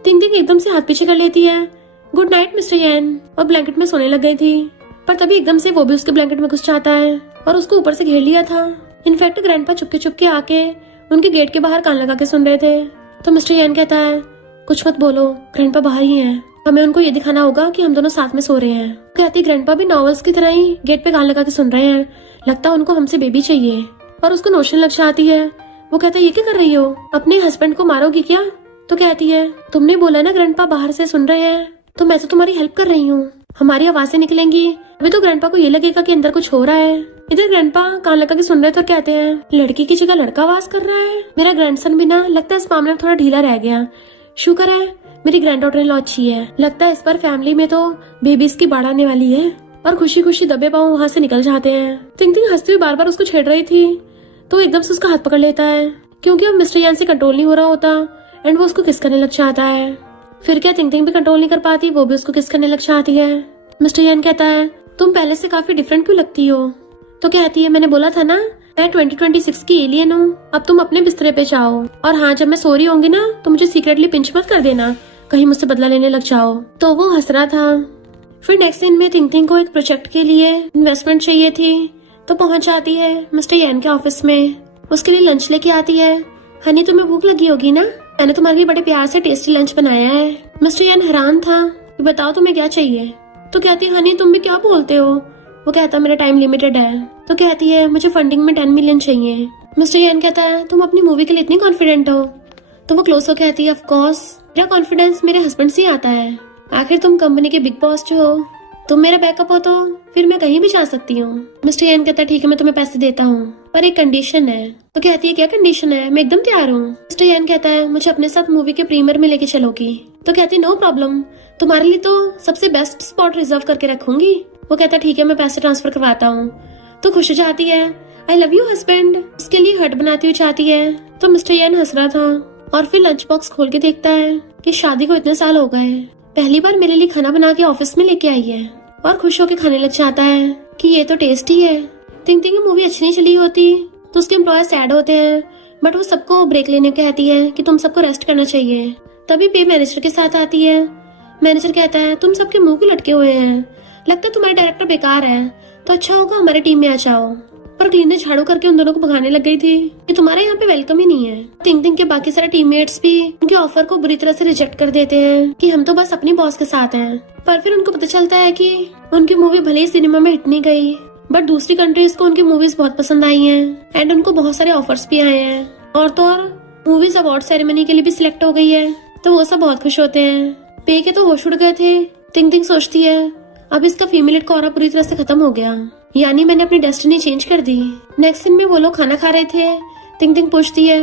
तिंग तिंग एकदम से हाथ पीछे कर लेती है। गुड नाइट मिस्टर यैन, और ब्लैंकेट में सोने लग गई थी। पर तभी एकदम से वो भी उसके ब्लैंकेट में घुस जाता है और उसको ऊपर से घेर लिया था। इनफैक्ट ग्रैंडपा चुपके चुपके आके उनके गेट के बाहर कान लगा के सुन रहे थे। तो मिस्टर यैन कहता है, कुछ मत बोलो, ग्रैंडपा बाहर ही हैं, हमें उनको ये दिखाना होगा कि हम दोनों साथ में सो रहे हैं। कहती ग्रैंडपा भी नॉवेल्स की तरह ही गेट पे कान लगा के सुन रहे हैं, लगता है उनको हमसे बेबी चाहिए। और उसको नोशन लग जाती है। वो कहता है, ये क्या कर रही हो, अपने हस्बैंड को मारोगी क्या? तो कहती है, तुमने बोला ना ग्रैंडपा बाहर से सुन रहे हैं, तो मैं तो तुम्हारी हेल्प कर रही हूँ, हमारी आवाजें निकलेंगी, अभी तो ग्रैंडपा को ये लगेगा कि अंदर कुछ हो रहा है। इधर ग्रैंडपा कान लगा के सुन रहे तो कहते हैं, लड़की की जगह लड़का आवाज कर रहा है। मेरा ग्रैंडसन भी ना लगता है इस मामले में थोड़ा ढीला रह गया। शुक्र है मेरी ग्रैंड डॉटर इन लॉ अच्छी है, लगता है इस बार फैमिली में तो बेबीज की बाढ़ आने वाली है। और खुशी खुशी दबे पाँव वहाँ से निकल जाते हैं। तिंग तिंग हंसती हुई बार बार उसको छेड़ रही थी, तो एकदम से उसका हाथ पकड़ लेता है, क्योंकि अब मिस्टर यान से कंट्रोल नहीं हो रहा होता एंड वो उसको किस करने लग जाता है। फिर क्या तिंग तिंग भी कंट्रोल नहीं कर पाती, वो भी उसको किस करने लग जाती है। मिस्टर यान कहता है, तुम पहले से काफी डिफरेंट क्यों लगती हो? तो कहती है, मैंने बोला था ना मैं 2026 की एलियन हूँ, अब तुम अपने बिस्तरे पे जाओ, और हाँ जब मैं सो रही होंगी ना तो मुझे सीक्रेटली पिंच मत कर देना, कहीं मुझसे बदला लेने लग जाओ। तो वो हंस रहा था। फिर नेक्स्ट दिन में तिंग तिंग को एक प्रोजेक्ट के लिए इन्वेस्टमेंट चाहिए थी, तो पहुंच जाती है मिस्टर यान के ऑफिस में। उसके लिए लंच लेके आती है। हनी तुम्हें भूख लगी होगी ना, मैंने तुम्हारे लिए बड़े प्यार से टेस्टी लंच बनाया है। मिस्टर यान हैरान था कि बताओ तुम्हें क्या चाहिए। तो कहती है, हनी तुम भी क्या बोलते हो? वो कहता मेरा टाइम लिमिटेड है। तो कहती है, मुझे फंडिंग में 10 मिलियन चाहिए। मिस्टर यान कहता है, तुम अपनी मूवी के लिए इतनी कॉन्फिडेंट हो? तो वो क्लोज हो कहती है, ऑफ कोर्स मेरा कॉन्फिडेंस मेरे हस्बैंड से आता है, आखिर तुम कंपनी के बिग बॉस जो हो, तुम मेरा बैकअप हो तो फिर मैं कहीं भी जा सकती हूँ। मिस्टर यान कहता है, ठीक है मैं तुम्हें पैसे देता हूँ, पर एक कंडीशन है। तो कहती है, क्या कंडीशन है? मैं एकदम तैयार हूँ। मिस्टर यान कहता है, मुझे अपने साथ मूवी के प्रीमियर में लेके चलोगी। तो कहती है, नो प्रॉब्लम, तुम्हारे लिए तो सबसे बेस्ट स्पॉट रिजर्व करके रखूंगी। वो कहता है, ठीक है मैं पैसे ट्रांसफर करवाता हूँ। तो खुश हो जाती है, आई लव यू हस्बैंड, उसके लिए हट बनाती हुई चाहती है। तो मिस्टर यान हंस रहा था और फिर लंच बॉक्स खोल के देखता है कि शादी को इतने साल हो गए, पहली बार मेरे लिए खाना बना के ऑफिस में लेके आई है, और खुश होकर खाने लग जाता है कि ये तो टेस्टी है। तिंग तिंग की मूवी अच्छी नहीं चली होती तो उसके एम्प्लॉयर सैड होते हैं, बट वो सबको ब्रेक लेने कहती है कि तुम सबको रेस्ट करना चाहिए। तभी पे मैनेजर के साथ आती है। मैनेजर कहता है, तुम सबके मुंह क्यों लटके हुए हैं, लगता है तुम्हारे डायरेक्टर बेकार है, तो अच्छा होगा हमारी टीम में आ जाओ। पर क्लीनर झाड़ू करके उन दोनों को भगाने लग गई थी कि तुम्हारे यहाँ पे वेलकम ही नहीं है। तिंग तिंग के बाकी सारे टीममेट्स भी उनके ऑफर को बुरी तरह से रिजेक्ट कर देते हैं कि हम तो बस अपनी बॉस के साथ हैं। पर फिर उनको पता चलता है कि उनकी मूवी भले ही सिनेमा में हिट नहीं गई, बट दूसरी कंट्रीज को उनकी मूवीज बहुत पसंद आई हैं एंड उनको बहुत सारे ऑफर्स भी आए हैं, और तो और मूवीज अवार्ड सेरेमनी के लिए भी सिलेक्ट हो गई है। तो वो सब बहुत खुश होते हैं। पे के तो होश उड़ गए थे। तिंग तिंग सोचती है, अब इसका फीमेल का ऑरा पूरी तरह से खत्म हो गया, यानी मैंने अपनी डेस्टिनी चेंज कर दी। नेक्स्ट दिन में वो लोग खाना खा रहे थे। तिंग तिंग पूछती है,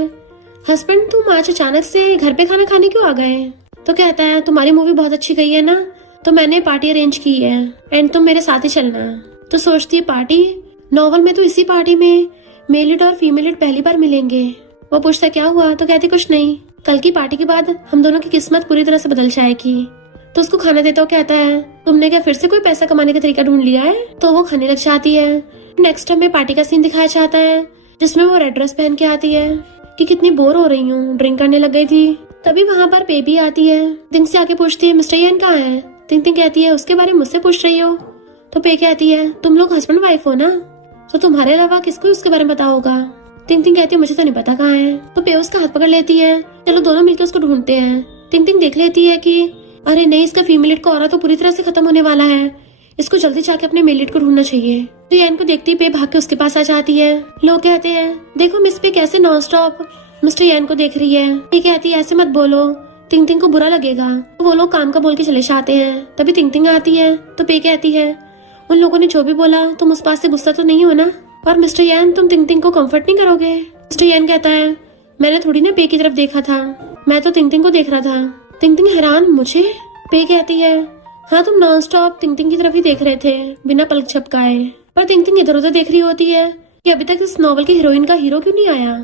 हस्बैंड तुम आज अचानक से घर पे खाना खाने क्यों आ गए? तो कहता है, तुम्हारी मूवी बहुत अच्छी गई है ना, तो मैंने पार्टी अरेंज की है एंड तुम मेरे साथ ही चलना। तो सोचती है, पार्टी? नॉवल में तो इसी पार्टी में मेल लीड और फीमेल लीड पहली बार मिलेंगे। वो पूछता क्या हुआ? तो कहती कुछ नहीं, कल की पार्टी के बाद हम दोनों की किस्मत पूरी तरह से बदल जाएगी। तो उसको खाना देता हूँ कहता है, तुमने क्या फिर से कोई पैसा कमाने का तरीका ढूंढ लिया है? तो वो खाने लग जाती है। नेक्स्ट हमें पार्टी का सीन दिखाया जाता है जिसमें वो रेड ड्रेस पहन के आती है कि कितनी बोर हो रही हूँ, ड्रिंक करने लग गई थी। तभी वहाँ पर बेबी आती है। तिंग से आके पूछती है, मिस्टर यान कहाँ है? तिंग तिंग कहती है, उसके बारे में मुझसे पूछ रही हो? तो पे कहती है, तुम लोग हस्बैंड वाइफ हो ना, तो तुम्हारे अलावा किसको उसके बारे में पता होगा? तिंग तिंग कहती है, मुझे तो नहीं पता कहाँ है। तो पे उसका हाथ पकड़ लेती है, चलो दोनों मिलकर उसको ढूंढते हैं। तिंग तिंग देख लेती है कि अरे नहीं, इसका फीमेल लीड का ऑरा तो पूरी तरह से खत्म होने वाला है, इसको जल्दी जाके अपने मेल लीड को ढूंढना चाहिए। तो यान को देखती पे भाग के उसके पास आ जाती है। लोग कहते हैं, देखो मिस पे कैसे नॉन स्टॉप मिस्टर यान को देख रही है। ये कहती है, ऐसे मत बोलो, तिंग तिंग को बुरा लगेगा। तो वो लोग काम का बोल के चले जाते हैं। तभी तिंग तिंग आती है। तो पे कहती है, उन लोगों ने जो भी बोला तुम उस बात से गुस्सा तो नहीं हो ना, और मिस्टर यान तुम तिंग तिंग को कम्फर्ट नहीं करोगे? मिस्टर यान कहता है, मैंने थोड़ी ना पे की तरफ देखा था, मैं तो तिंग तिंग को देख रहा था। तिंग तिंग हैरान, मुझे? पे कहती है, हाँ तुम नॉन स्टॉप तिंग तिंग की तरफ ही देख रहे थे बिना पलक झपकाए। पर तिंग तिंग इधर उधर देख रही होती है कि अभी तक इस नॉवल की हीरोइन का हीरो क्यों नहीं आया।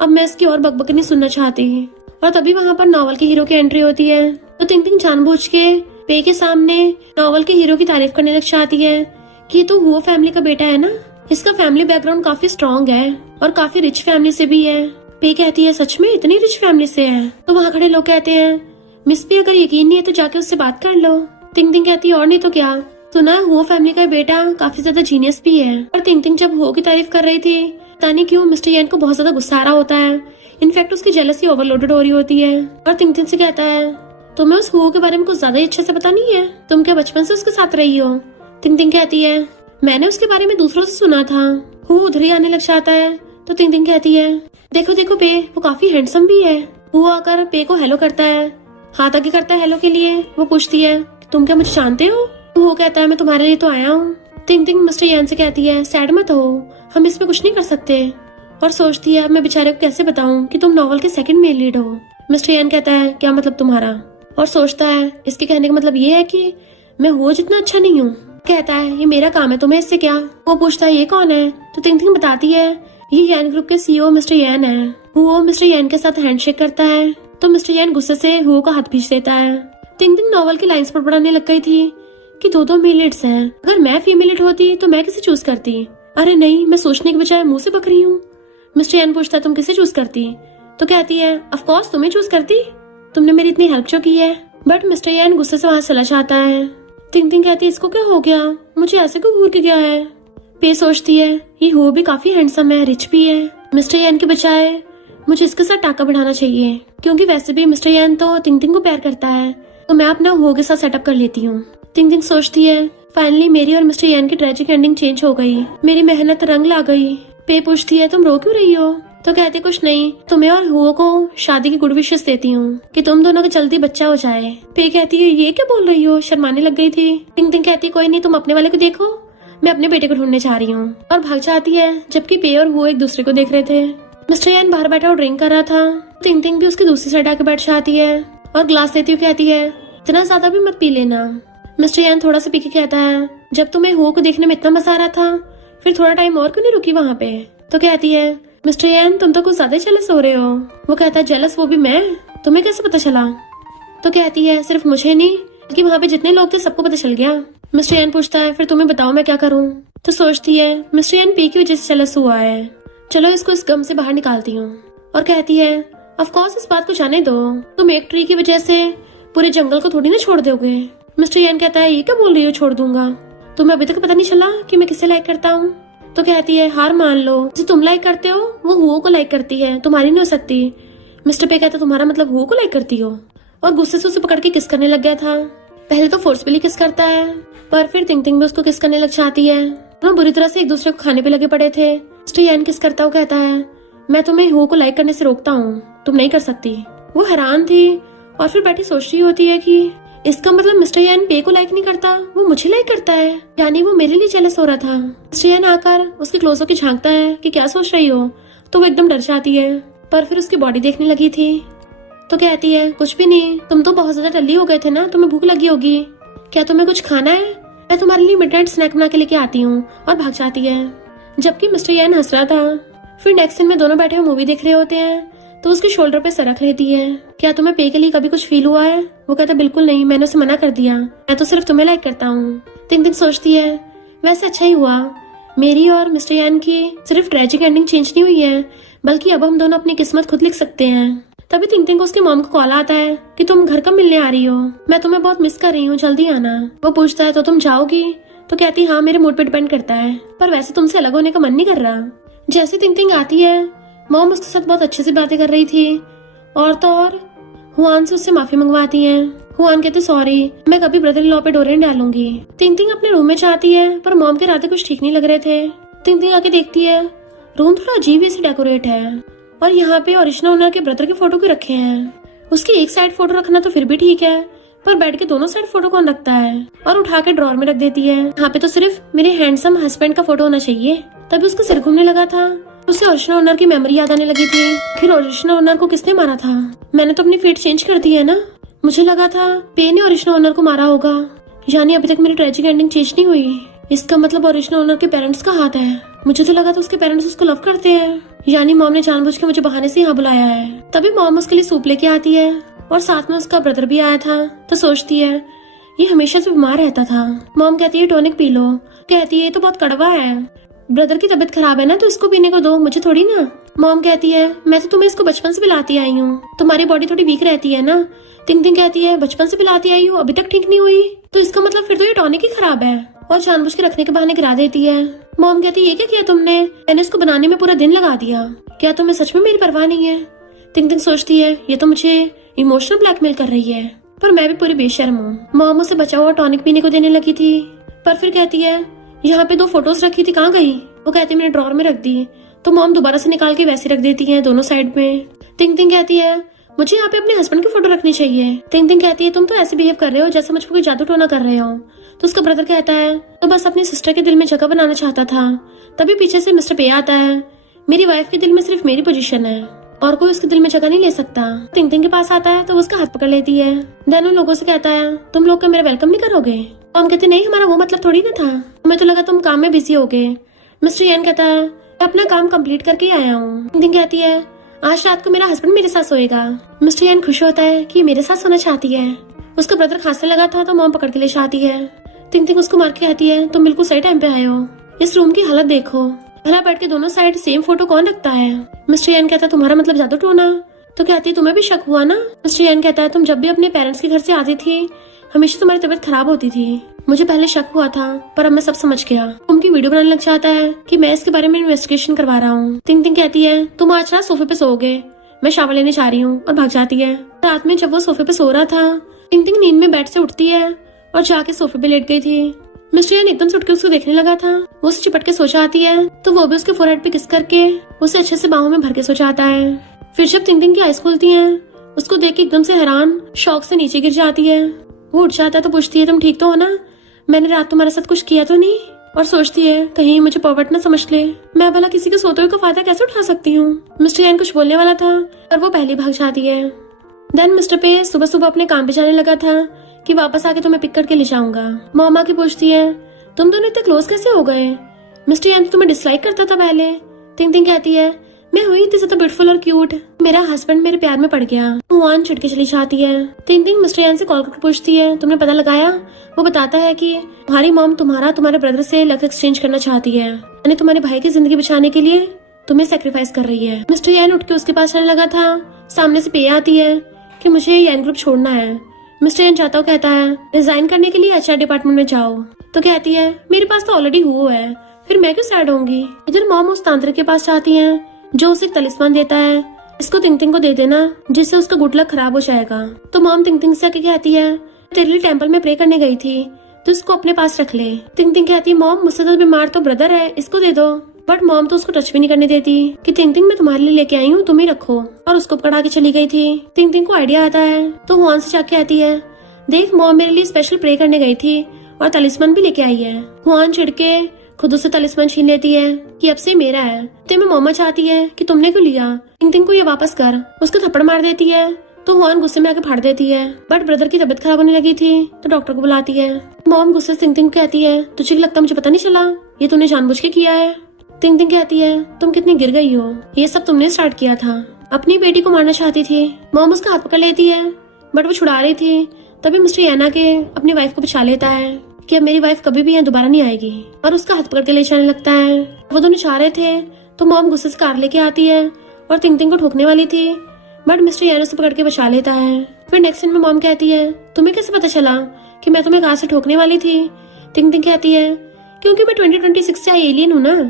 अब मैं इसकी और बकबक नहीं सुनना चाहती। और तभी वहाँ पर नॉवल के हीरो की एंट्री होती है। तो तिंग तिंग जानबूझ के पे के सामने नॉवल के हीरो की तारीफ करने लग जाती है कि तू हुओ फैमिली का बेटा है ना, इसका फैमिली बैकग्राउंड काफी स्ट्रॉन्ग है और काफी रिच फैमिली से भी है। पे कहती है सच में इतनी रिच फैमिली से है? तो वहाँ खड़े लोग कहते हैं मिस पी अगर यकीन नहीं है तो जाके उससे बात कर लो। तिंग तिंग कहती है और नहीं तो क्या, सुना हुआ फैमिली का बेटा काफी ज्यादा जीनियस भी है। और तिंग तिंग जब हो की तारीफ कर रही थी पता नहीं क्यों मिस्टर येन को बहुत ज्यादा गुस्सा आ रहा होता है। इनफैक्ट उसकी जेलसी ओवरलोडेड हो रही होती है और तिंग तिंग से कहता है तुम्हें उस हुओ के बारे में कुछ ज्यादा ही अच्छे से पता नहीं है, तुम क्या बचपन से उसके साथ रही हो? तिंग तिंग कहती है मैंने उसके बारे में दूसरों से सुना था। हुओ उधर ही आने लग जाता है तो तिंग तिंग कहती है देखो देखो पे, वो काफी हैंडसम भी है। हुओ आकर पे को हेलो करता है, हाथ आगे करता है हेलो के लिए। वो पूछती है तुम क्या मुझे जानते हो? वो कहता है मैं तुम्हारे लिए तो आया हूँ। तिंग तिंग मिस्टर यान से कहती है सैड मत हो, हम इसमें कुछ नहीं कर सकते। और सोचती है अब मैं बेचारे को कैसे बताऊं कि तुम नॉवल के सेकंड मेन लीड हो। मिस्टर यान कहता है क्या मतलब तुम्हारा? और सोचता है इसके कहने का मतलब ये है कि मैं हुओ जितना अच्छा नहीं हूँ। कहता है ये मेरा काम है, तुम्हें इससे क्या? वो पूछता है ये कौन है? तो तिंग तिंग बताती है ये यान ग्रुप के सीईओ मिस्टर यान है। हुओ मिस्टर यान के साथ हैंडशेक करता है तो मिस्टर यान गुस्से से हुओ का हाथ खींच देता है। तिंग तिंग नॉवल की लाइंस पर पढ़ने लग गई थी कि दो मेल लीड्स हैं, अगर मैं फीमेल लीड होती तो मैं किसे चूज करती? अरे नहीं, मैं सोचने के बजाय मुंह से बक रही हूँ। मिस्टर यान पूछता है तुम किसे चूज करती? तो कहती है ऑफ कोर्स तुम्हें चूज करती, तुमने मेरी इतनी हेल्प जो की है। बट मिस्टर यान गुस्से से वहाँ चला जाता है। तिंग तिंग कहती है इसको क्या हो गया, मुझे ऐसे क्यों घूर के गया है? पे सोचती है ये हो भी काफी हैंडसम है, रिच भी है, मिस्टर यान के बजाय मुझे इसके साथ टाका बढ़ाना चाहिए, क्योंकि वैसे भी मिस्टर यान तो तिंग तिंग को प्यार करता है, तो मैं अपना हो के साथ सेटअप कर लेती हूँ। तिंग तिंग सोचती है फाइनली मेरी और मिस्टर यान की ट्रेजिक एंडिंग चेंज हो गई, मेरी मेहनत रंग ला गई। पे पूछती है तुम रो क्यों रही हो? तो कहते कुछ नहीं, तुम्हें और हुओ को शादी की गुड विशेस देती हूँ कि तुम दोनों का जल्दी बच्चा हो जाए। पे कहती है ये क्या बोल रही हो, शर्माने लग गई थी। टिंग टिंग कहती कोई नहीं, तुम अपने वाले को देखो, मैं अपने बेटे को ढूंढने जा रही हूँ, और भाग जाती है। जबकि पे और हुओ एक दूसरे को देख रहे थे। मिस्टर यान बाहर बैठा और ड्रिंक कर रहा था। टिंग टिंग भी उसकी दूसरी साइड आके बैठ जाती है और ग्लास देती हुई कहती है इतना ज्यादा भी मत पी लेना। मिस्टर यान थोड़ा सा पी के कहता है जब तुम्हें हुओ को देखने में इतना मजा आ रहा था फिर थोड़ा टाइम और क्यों नहीं रुकी वहाँ पे? तो कहती है मिस्टर यान तुम तो कुछ ज्यादा जेलस हो रहे हो। वो कहता है जेलस वो भी मैं, तुम्हें कैसे पता चला? तो कहती है सिर्फ मुझे नहीं बल्कि वहाँ पे जितने लोग थे सबको पता चल गया। मिस्टर यान पूछता है फिर तुम्हें बताओ मैं क्या करूँ? तो सोचती है मिस्टर यान पी की वजह से जेलस हुआ है, चलो इसको इस गम से बाहर निकालती हूँ। और कहती है ऑफ कोर्स इस बात को जाने दो, तुम एक ट्री की वजह से पूरे जंगल को थोड़ी ना छोड़ दोगे। मिस्टर यान कहता है ये क्या बोल रही हो छोड़ दूंगा, तुम्हें अभी तक पता नहीं चला कि मैं किसे लाइक करता हूँ? तो कहती है हार मान लो, जिसे तुम लाइक करते हो वो हुओ को लाइक करती है, तुम्हारी नहीं हो सकती। मिस्टर पे कहता तुम्हारा मतलब हुओ को लाइक करती हो, और गुस्से से उसे पकड़ के किस करने लग गया था। पहले तो फोर्सफुली किस करता है पर फिर टिंग टिंग भी उसको किस करने लग जाती है। दोनों बुरी तरह से एक दूसरे को खाने पे लगे पड़े थे। मिस्टर यान किस करता हुआ कहता है मैं तुम्हें हुओ को लाइक करने से रोकता हूँ, तुम नहीं कर सकती। वो हैरान थी और फिर बैठी सोच रही होती है कि इसका मतलब मिस्टर यान पे को लाइक नहीं करता, वो मुझे लाइक करता है, यानी वो मेरे लिए जेलस हो रहा था। मिस्टर यान आकर उसके क्लोज होकर झांकता है कि क्या सोच रही हो, तो वो एकदम डर जाती है। पर फिर उसकी बॉडी देखने लगी थी तो कहती है कुछ भी नहीं, तुम तो बहुत ज्यादा टल्ली हो गए थे ना, तुम्हें भूख लगी होगी, क्या तुम्हें कुछ खाना है? मैं तुम्हारे लिए मिडनाइट स्नैक बना के लेके आती हूँ, और भाग जाती है। जबकि मिस्टर यान हंस रहा था। फिर नेक्स्ट सीन में दोनों बैठे हुए मूवी देख रहे होते हैं तो उसके शोल्डर पे सर रख लेती है। क्या तुम्हें पे के लिए कभी कुछ फील हुआ है? वो कहता बिल्कुल नहीं, मैंने उसे मना कर दिया, मैं तो सिर्फ तुम्हें लाइक करता हूँ। टिंग टिंग सोचती है वैसे अच्छा ही हुआ, मेरी और मिस्टर यान की सिर्फ ट्रेजिक एंडिंग चेंज नहीं हुई है बल्कि अब हम दोनों अपनी किस्मत खुद लिख सकते हैं। तभी टिंग टिंग को उसकी मॉम को कॉल आता है कि तुम घर कब मिलने आ रही हो, मैं तुम्हें बहुत मिस कर रही हूँ, जल्दी आना। वो पूछता है तो तुम जाओगी? तो कहती हाँ मेरे मूड पे डिपेंड करता है, पर वैसे तुमसे अलग होने का मन नहीं कर रहा। जैसे टिंग टिंग आती है मॉम उसके साथ बहुत अच्छे से बातें कर रही थी, और तो और हुआन से उससे माफी मंगवाती है। हुआन कहते सॉरी, मैं कभी ब्रदर इन लॉ पे डोरे नहीं डालूंगी। टिंग टिंग अपने रूम में जाती है पर मॉम के इरादे कुछ ठीक नहीं लग रहे थे। टिंग टिंग आके देखती है रूम थोड़ा अजीब से डेकोरेट है, और यहाँ पे ओरिजिनल ओनर के ब्रदर के फोटो क्यों रखे हैं? उसकी एक साइड फोटो रखना तो फिर भी ठीक है, पर बेड के दोनों साइड फोटो कौन रखता है? और उठा के ड्रॉर में रख देती है। यहाँ पे तो सिर्फ मेरे हैंडसम हस्बैंड का फोटो होना चाहिए। तभी उसका सिर घूमने लगा था, उसे ओरिजिनल ओनर की मेमोरी याद आने लगी थी। फिर ओरिजिनल ओनर को किसने मारा था? मैंने तो अपनी फेट चेंज कर दी है ना, मुझे लगा था पे ने ओरिजिनल ओनर को मारा होगा, यानी अभी तक मेरी ट्रेजिक एंडिंग चेंज नहीं हुई। इसका मतलब ओरिजिनल ओनर के पेरेंट्स का हाथ है। मुझे तो लगा था उसके पेरेंट्स उसको लव करते हैं, यानी मॉम ने जानबूझ के मुझे बहाने से यहाँ बुलाया है। तभी मॉम उसके लिए सूप लेके आती है और साथ में उसका ब्रदर भी आया था। तो सोचती है ये हमेशा से बीमार रहता था। मॉम कहती है टॉनिक पी लो, कहती है ये तो बहुत कड़वा है। ब्रदर की तबीयत खराब है ना, तो इसको पीने को दो, मुझे थोड़ी ना। मॉम कहती है मैं तो तुम्हें इसको बचपन से पिलाती आई हूँ, तुम्हारी बॉडी थोड़ी वीक रहती है ना। टिंग टिंग कहती है बचपन से पिलाती आई हूँ, अभी तक ठीक नहीं हुई, तो इसका मतलब फिर तो ये टॉनिक ही खराब है, और जानबूझ के रखने के बहाने गिरा देती है। मॉम कहती है ये क्या किया तुमने, मैंने इसको बनाने में पूरा दिन लगा दिया, क्या तुम्हें सच में मेरी परवाह नहीं है। टिंग टिंग सोचती है ये तो मुझे इमोशनल ब्लैकमेल कर रही है, पर मैं भी पूरी बेशर्म हूँ। मॉम उसे बचा हुआ टॉनिक पीने को देने लगी थी, पर फिर कहती है यहाँ पे 2 फोटोज रखी थी, कहाँ गई। वो कहती है मैंने ड्रॉर में रख दी, तो मॉम दोबारा से निकाल के वैसे रख देती है दोनों साइड में। टिंग टिंग कहती है मुझे यहाँ पे अपने हस्बैंड की फोटो रखनी चाहिए। टिंग टिंग कहती है तुम तो ऐसे बिहेव कर रहे हो जैसे मुझ पर कोई जादू टोना कर रहे हो। तो उसका ब्रदर कहता है तो बस अपनी सिस्टर के दिल में जगह बनाना चाहता था। तभी पीछे से मिस्टर पे आता है, मेरी वाइफ के दिल में सिर्फ मेरी पोजीशन है और कोई उसके दिल में जगह नहीं ले सकता। टिंग टिंग के पास आता है तो उसका हाथ पकड़ लेती है। देन उन लोगों से कहता है तुम लोग का मेरा वेलकम नहीं करोगे। तो हम कहते नहीं, हमारा वो मतलब थोड़ी ना था, हमें तो लगा तुम काम में बिजी हो गए। मिस्टर यान कहता है मैं अपना काम कंप्लीट करके ही आया हूँ। टिंग टिंग कहती है आज रात को मेरा हस्बैंड मेरे साथ सोएगा। मिस्टर यान खुश होता है कि मेरे साथ सोना चाहती है। उसका ब्रदर खांसने लगा था तो मॉम पकड़ के ले आती है। टिंग टिंग उसको मार के कहती है तुम बिल्कुल सही टाइम पे आए हो, इस रूम की हालत देखो, भला बेड के दोनों साइड सेम फोटो कौन रखता है। मिस्टर यान कहता है तुम्हारा मतलब जादू टोना। तो कहती है तुम्हें भी शक हुआ ना। मिस्टर यान कहता है तुम जब भी अपने पेरेंट्स के घर से आती थी हमेशा तुम्हारी तबीयत खराब होती थी, मुझे पहले शक हुआ था पर अब मैं सब समझ गया। उनकी वीडियो बनाने लग जाता है कि मैं इसके बारे में इन्वेस्टिगेशन करवा रहा हूँ। टिंग टिंग कहती है तुम आज रात सोफे पे सोओगे, मैं शावर लेने जा रही हूँ, और भाग जाती है। रात में जब वो सोफे पे सो रहा था टिंग टिंग नींद में बेड से उठती है और जाके सोफे पे लेट गई थी। मिस्टर यान एकदम से उठ के उसको देखने लगा था, वो उसे चिपट के सो जाती है तो वो भी उसके फोरहेड पे किस करके उसे अच्छे से बाहों में भर के सो जाता है। फिर जब टिंग टिंग की आईज खुलती हैं उसको देख के एकदम से हैरान शौक से नीचे गिर जाती है। वो उठ जाता है तो पूछती है तुम ठीक तो हो ना, मैंने रात तुम्हारे साथ कुछ किया तो नहीं। और सोचती है कहीं मुझे पर्वर्ट ना समझ ले, मैं भला किसी के सोते हुए का फायदा कैसे उठा सकती हूँ। मिस्टर यान कुछ बोलने वाला था पर वो पहले भाग जाती है। देन मिस्टर पे सुबह सुबह अपने काम पे जाने लगा था कि वापस आके तुम्हें पिक करके ले जाऊंगा। मॉम आके पूछती है तुम दोनों इतने क्लोज कैसे हो गए, मिस्टर यान तो तुम्हें डिसलाइक करता था पहले। टिंग टिंग कहती है मैं हुई इतनी ज्यादा ब्यूटीफुल और क्यूट, मेरा हस्बैंड मेरे प्यार में पड़ गया। हुआन चिढ़ के चली जाती है। टिंग टिंग मिस्टर यान से कॉल करके पूछती है तुमने पता लगाया। वो बताता है कि तुम्हारी मॉम तुम्हारे ब्रदर से लव एक्सचेंज करना चाहती है, यानी तुम्हारे भाई की जिंदगी बचाने के लिए तुम्हें सेक्रीफाइस कर रही है। मिस्टर यान उठ के उसके पास चलने लगा था, सामने से पे आती है कि मुझे यान ग्रुप छोड़ना है। मिस्टर यान चाहता कहता है रिजाइन करने के लिए HR डिपार्टमेंट में जाओ। तो कहती है मेरे पास तो ऑलरेडी हुआ है, फिर मैं क्यों सैड होंगी। इधर मॉम उस तांत्रिक के पास जाती है जो उसे एक तलिस्मान देता है, इसको टिंग टिंग को दे देना जिससे उसका गुड लक खराब हो जाएगा। तो मॉम टिंग टिंग से आके कहती है तेरे लिए टेंपल में प्रे करने गई थी तो इसको अपने पास रख ले। टिंग टिंग कहती है मॉम मुझसे तो बीमार तो ब्रदर है, इसको दे दो। बट मॉम तो उसको टच भी नहीं करने देती कि टिंग टिंग मैं तुम्हारे लिए लेके आई हूँ, तुम ही रखो, और उसको पकड़ा के चली गई थी। टिंग टिंग को आइडिया आता है तो हुआन से जाके आती है देख मॉम मेरे लिए स्पेशल प्रे करने गई थी और तलिस्मान भी लेके आई है। हुआन चिढ़ के खुद उससे तलिस्मान छीन लेती है कि अब से मेरा है। तो मैं मॉमा चाहती है कि तुमने क्यों लिया, टिंग टिंग को ये वापस कर। उसको थप्पड़ मार देती है तो हुआन गुस्से में आके फाड़ देती है। बट ब्रदर की तबीयत खराब होने लगी थी तो डॉक्टर को बुलाती है। मॉम गुस्से से टिंग टिंग कहती है तुझे लगता मुझे पता नहीं चला, ये तूने जानबूझ के किया है। टिंग टिंग कहती है तुम कितनी गिर गई हो, ये सब तुमने स्टार्ट किया था, अपनी बेटी को मारना चाहती थी। मॉम उसका हाथ पकड़ लेती है बट वो छुड़ा रही थी। तभी मिस्टर याना के अपनी वाइफ को बचा लेता है कि अब मेरी वाइफ कभी भी यहाँ दोबारा नहीं आएगी, और उसका हाथ पकड़ के ले जाने लगता है। वो दोनों जा रहे थे तो मॉम गुस्से से कार लेके आती है और टिंग टिंग को ठोकने वाली थी बट मिस्टर याना उसे पकड़ के बचा लेता है। फिर नेक्स्ट सीन में मॉम कहती है तुम्हें कैसे पता चला कि मैं तुम्हें कार से ठोकने वाली थी। टिंग टिंग कहती है क्योंकि मैं 2026 से आई एलियन हूँ ना।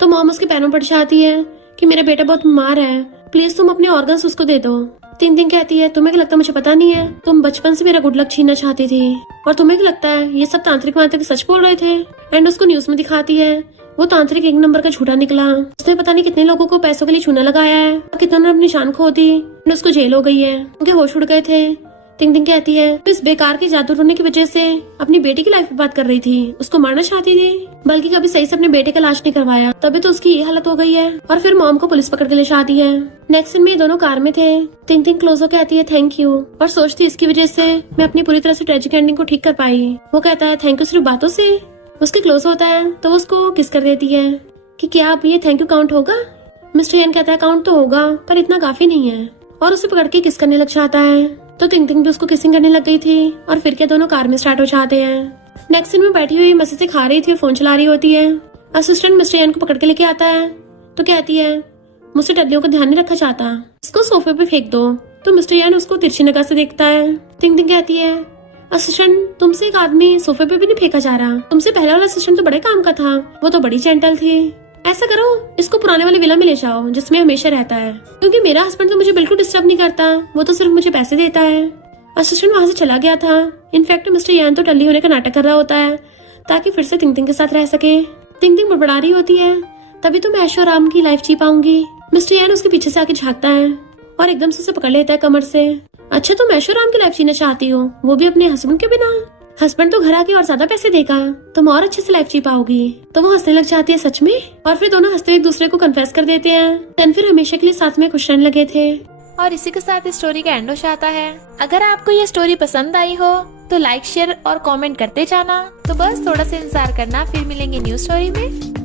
तो मॉम उसके पैरों पड़ जाती है कि मेरा बेटा बहुत बीमार है, प्लीज तुम अपने ऑर्गन्स उसको दे दो। टिंग टिंग कहती है तुम्हें क्या लगता मुझे पता नहीं है, तुम बचपन से मेरा गुड लक छीनना चाहती थी, और तुम्हें क्या लगता है ये सब तांत्रिक वांत्रिक सच बोल रहे थे। एंड उसको न्यूज में दिखाती है वो तांत्रिक 1 नंबर का झूठा निकला, उसने पता नहीं कितने लोगों को पैसों के लिए चूना लगाया है और कितनों ने अपनी जान खो दी, उसको जेल हो गई है, उनके होश उड़ गए थे। टिंग टिंग कहती है इस बेकार के जादू टोने की वजह से अपनी बेटी की लाइफ बर्बाद कर रही थी, उसको मारना चाहती थी, बल्कि कभी सही से अपने बेटे का इलाज नहीं करवाया, तभी तो उसकी ये हालत हो गई है। और फिर मॉम को पुलिस पकड़ के ले जाती है। नेक्स्ट सीन में ये दोनों कार में थे। टिंग टिंग क्लोज होकर कहती है थैंक यू, और सोचती इसकी वजह से मैं अपनी पूरी तरह से ट्रेजिक एंडिंग को ठीक कर पाई। वो कहता है थैंक यू सिर्फ बातों से। उसके क्लोज होता है तो वो उसको किस कर देती है कि क्या अब ये थैंक यू काउंट होगा। मिस्टर यान कहता है काउंट तो होगा पर इतना काफी नहीं है, और उसे पकड़ के किस करने लग जाता है। तो टिंग टिंग भी उसको किसिंग करने लग गई थी, और फिर क्या दोनों कार में स्टार्ट हो जाते हैं। नेक्स्ट सीन में बैठी हुई मजे से खा रही थी, फोन चला रही होती है। असिस्टेंट मिस्टर यान को पकड़ के लेके आता है तो कहती है मुझसे टल्लियों का ध्यान नहीं रखा चाहता, इसको सोफे पे फेंक दो। तो मिस्टर यान उसको तिरछी निगाह से देखता है। टिंग टिंग कहती है असिस्टेंट तुमसे एक आदमी सोफे पे भी नहीं फेंका जा रहा, तुमसे पहला वाला असिस्टेंट तो बड़े काम का था, वो तो बड़ी जेंटल थी। ऐसा करो इसको पुराने वाले विला में ले जाओ जिसमें हमेशा रहता है, क्योंकि मेरा हस्बैंड तो मुझे बिल्कुल डिस्टर्ब नहीं करता, वो तो सिर्फ मुझे पैसे देता है। असिस्टेंट वहां से चला गया था। इनफैक्ट मिस्टर यान तो टल्ली होने का नाटक कर रहा होता है ताकि फिर से टिंग टिंग के साथ रह सके। टिंग टिंग बड़बड़ा रही होती है तभी तो मैं ऐशो आराम की लाइफ जी पाऊंगी। मिस्टर यान उसके पीछे से आके झांकता है और एकदम से उसे पकड़ लेता है कमर से। अच्छा तुम ऐशो आराम की लाइफ जीना चाहती हो, वो भी अपने हस्बैंड के बिना? हस्बैंड तो घर आके और ज्यादा पैसे देगा, तुम और अच्छे से लाइफ जी पाओगी। तो वो हंसने लग जाती है सच में, और फिर दोनों हंसते एक दूसरे को कन्फेस कर देते हैं। तन फिर हमेशा के लिए साथ में खुश रहने लगे थे। और इसी के साथ इस स्टोरी का एंड हो जाता है। अगर आपको ये स्टोरी पसंद आई हो तो लाइक शेयर और कमेंट करते जाना। तो बस थोड़ा सा इंतजार करना, फिर मिलेंगे न्यू स्टोरी में।